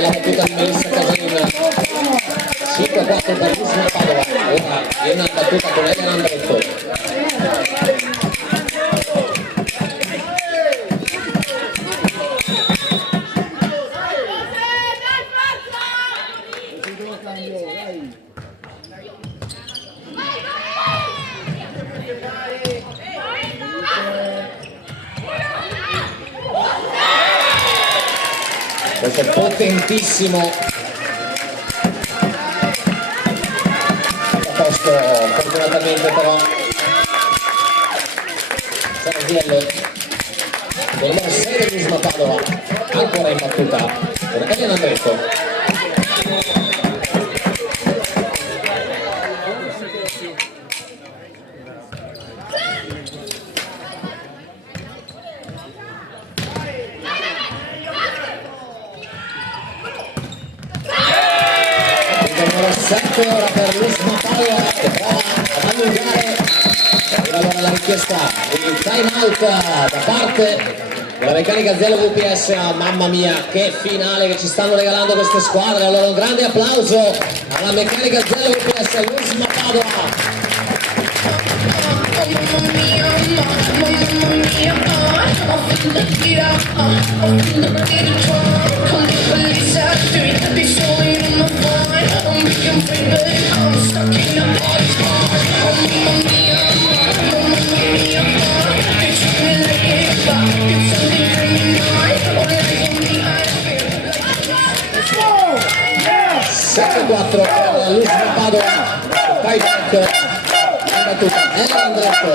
La battuta di Melissa Casarina 5-4 per l'Usma Padova. Ora viene battuta con Elena Andretto. Questo è potentissimo, a posto fortunatamente però Sarasiello, con il numero 6 dell'Usma Padova, ancora in battuta con Elena Andretto. Ora per l'Usma Padova che prova ad allungare, arriva allora la richiesta di time out da parte della meccanica azienda VPS. Mamma mia che finale che ci stanno regalando queste squadre, allora un grande applauso alla meccanica azienda VPS, l'Usma Padova. Quattro per l'Usma Padova, tie break in battuta Elena Andretto.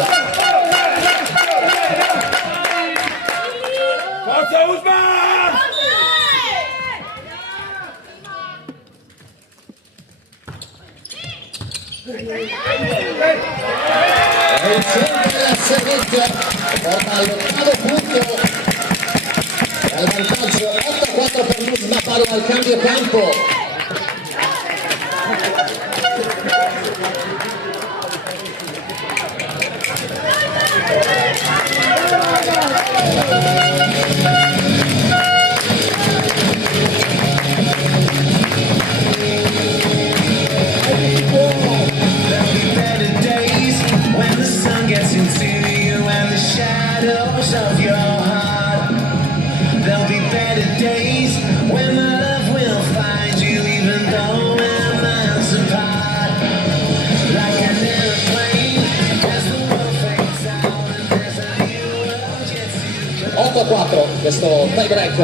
Forza Usma! E il centro del servizio porta all'8° punto e al vantaggio 8-4 per l'Usma Padova al cambio campo. Questo tie break,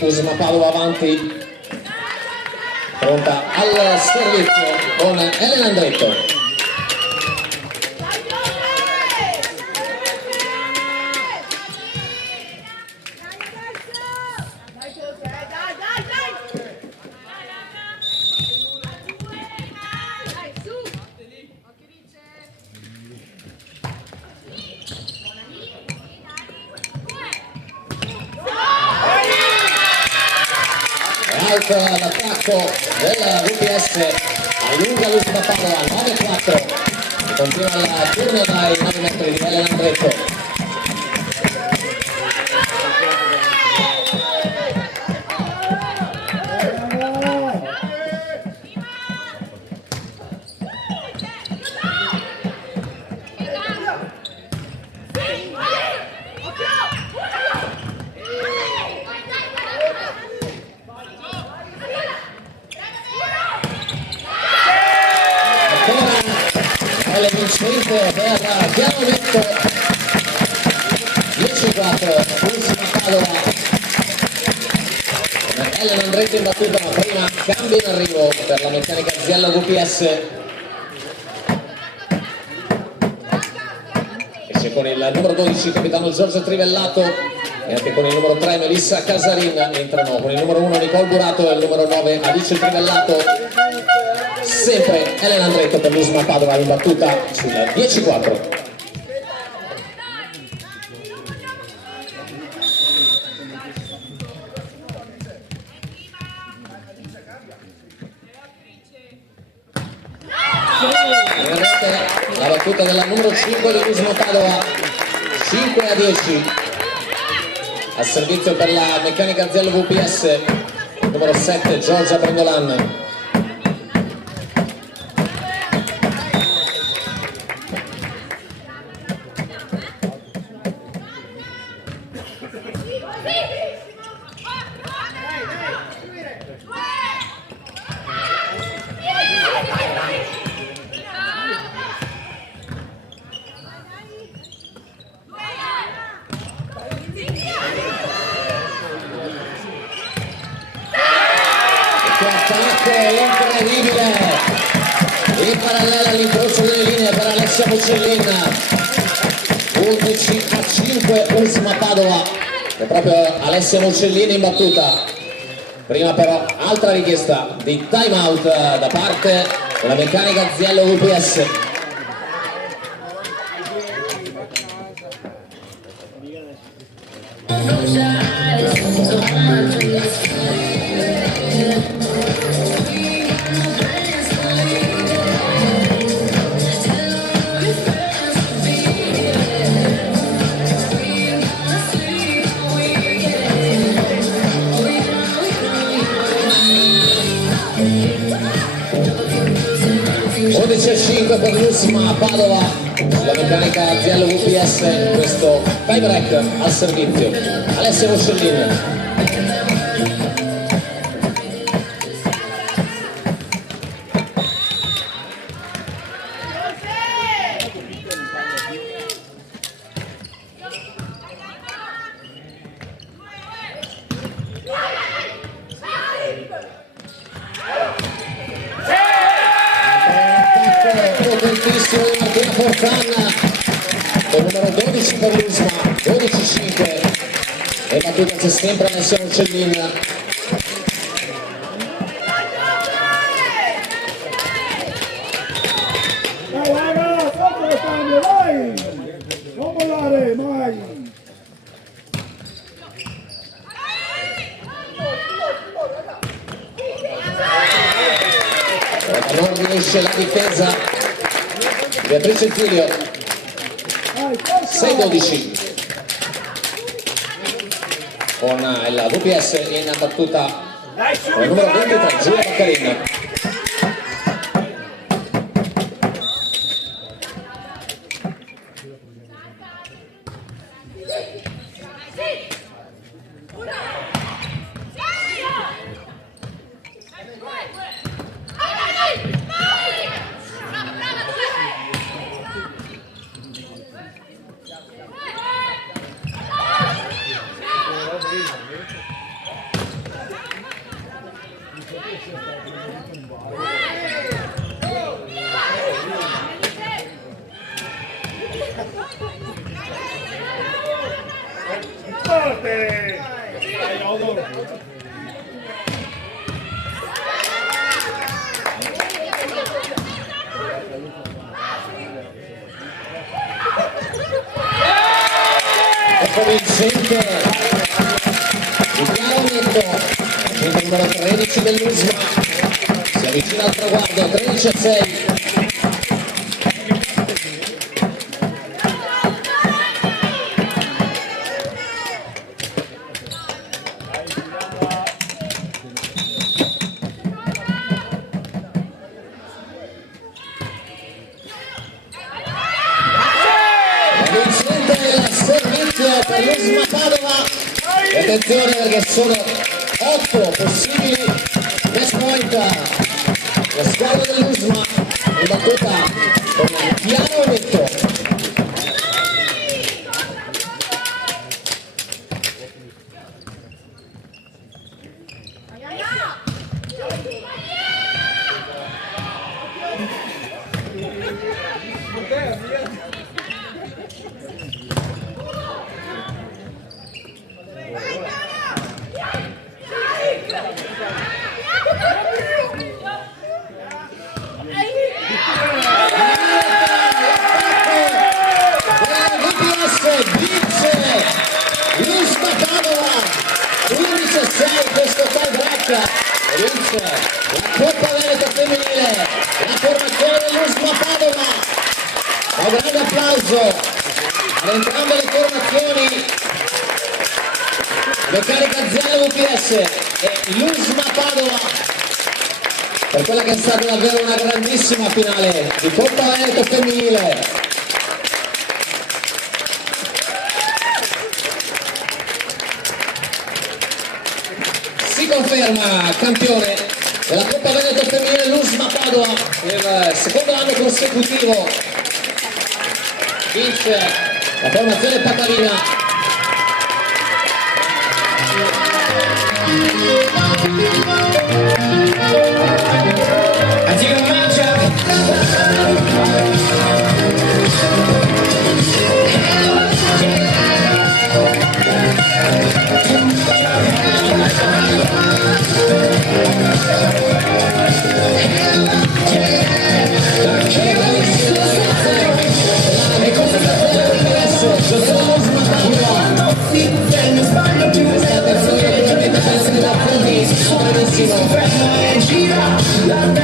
Usma Padova avanti, pronta al servizio con Elena Andretto. L'attacco della VPS allunga l'Usma Padova 9-4, continua il turno dai 9 metri di Elena Andretto. L vincente per Piano Netto 10-4, ultima Padova. Ellen Andretti in battuta, ma prima cambio in arrivo per la meccanica Ziello VPS. Esce con il numero 12 capitano Giorgio Trivellato e anche con il numero 3 Melissa Casarin. Entrano con il numero 1 Nicole Burato e il numero 9 Alice Trivellato. Sempre Ellen Andretto per l'Usma Padova in battuta sul 10-4. La battuta della numero 5 di Usma Padova 5-10 al servizio per la meccanica Ziello VPS numero 7 Giorgia Brendolan. Incredibile in parallelo all'incrocio delle linee per Alessia Muccellin. 11-5 Usma Padova e proprio Alessia Muccellin in battuta. Prima però altra richiesta di time out da parte della meccanica Ziello VPS. Per l'Usma Padova, la meccanica Ziello VPS in questo tie break al servizio. Alessia Muccellin. Potentissimo di Martina Fontana con numero 12 per l'Usma, 12-5 e battuta c'è sempre Alessia Muccellin. Dai raga, fatto lo cambio, vai! Non mollare, mai! Non finisce la difesa Beatrice Tilio 6-12 con il VPS in battuta con il numero 23 Giulia Baccarin. Vincente di Piano Netto, il numero 13 dell'Usma, si avvicina al traguardo 13-6. Per l'Usma Padova e attenzione perché sono 8 possibili match point. La squadra dell'Usma in battuta con formazioni Meccanica Azienda UPS e l'Usma Padova per quella che è stata davvero una grandissima finale di Coppa Veneto femminile. Si conferma campione della Coppa Veneto femminile l'Usma Padova per il secondo anno consecutivo. Vince la formazione patalina. Gira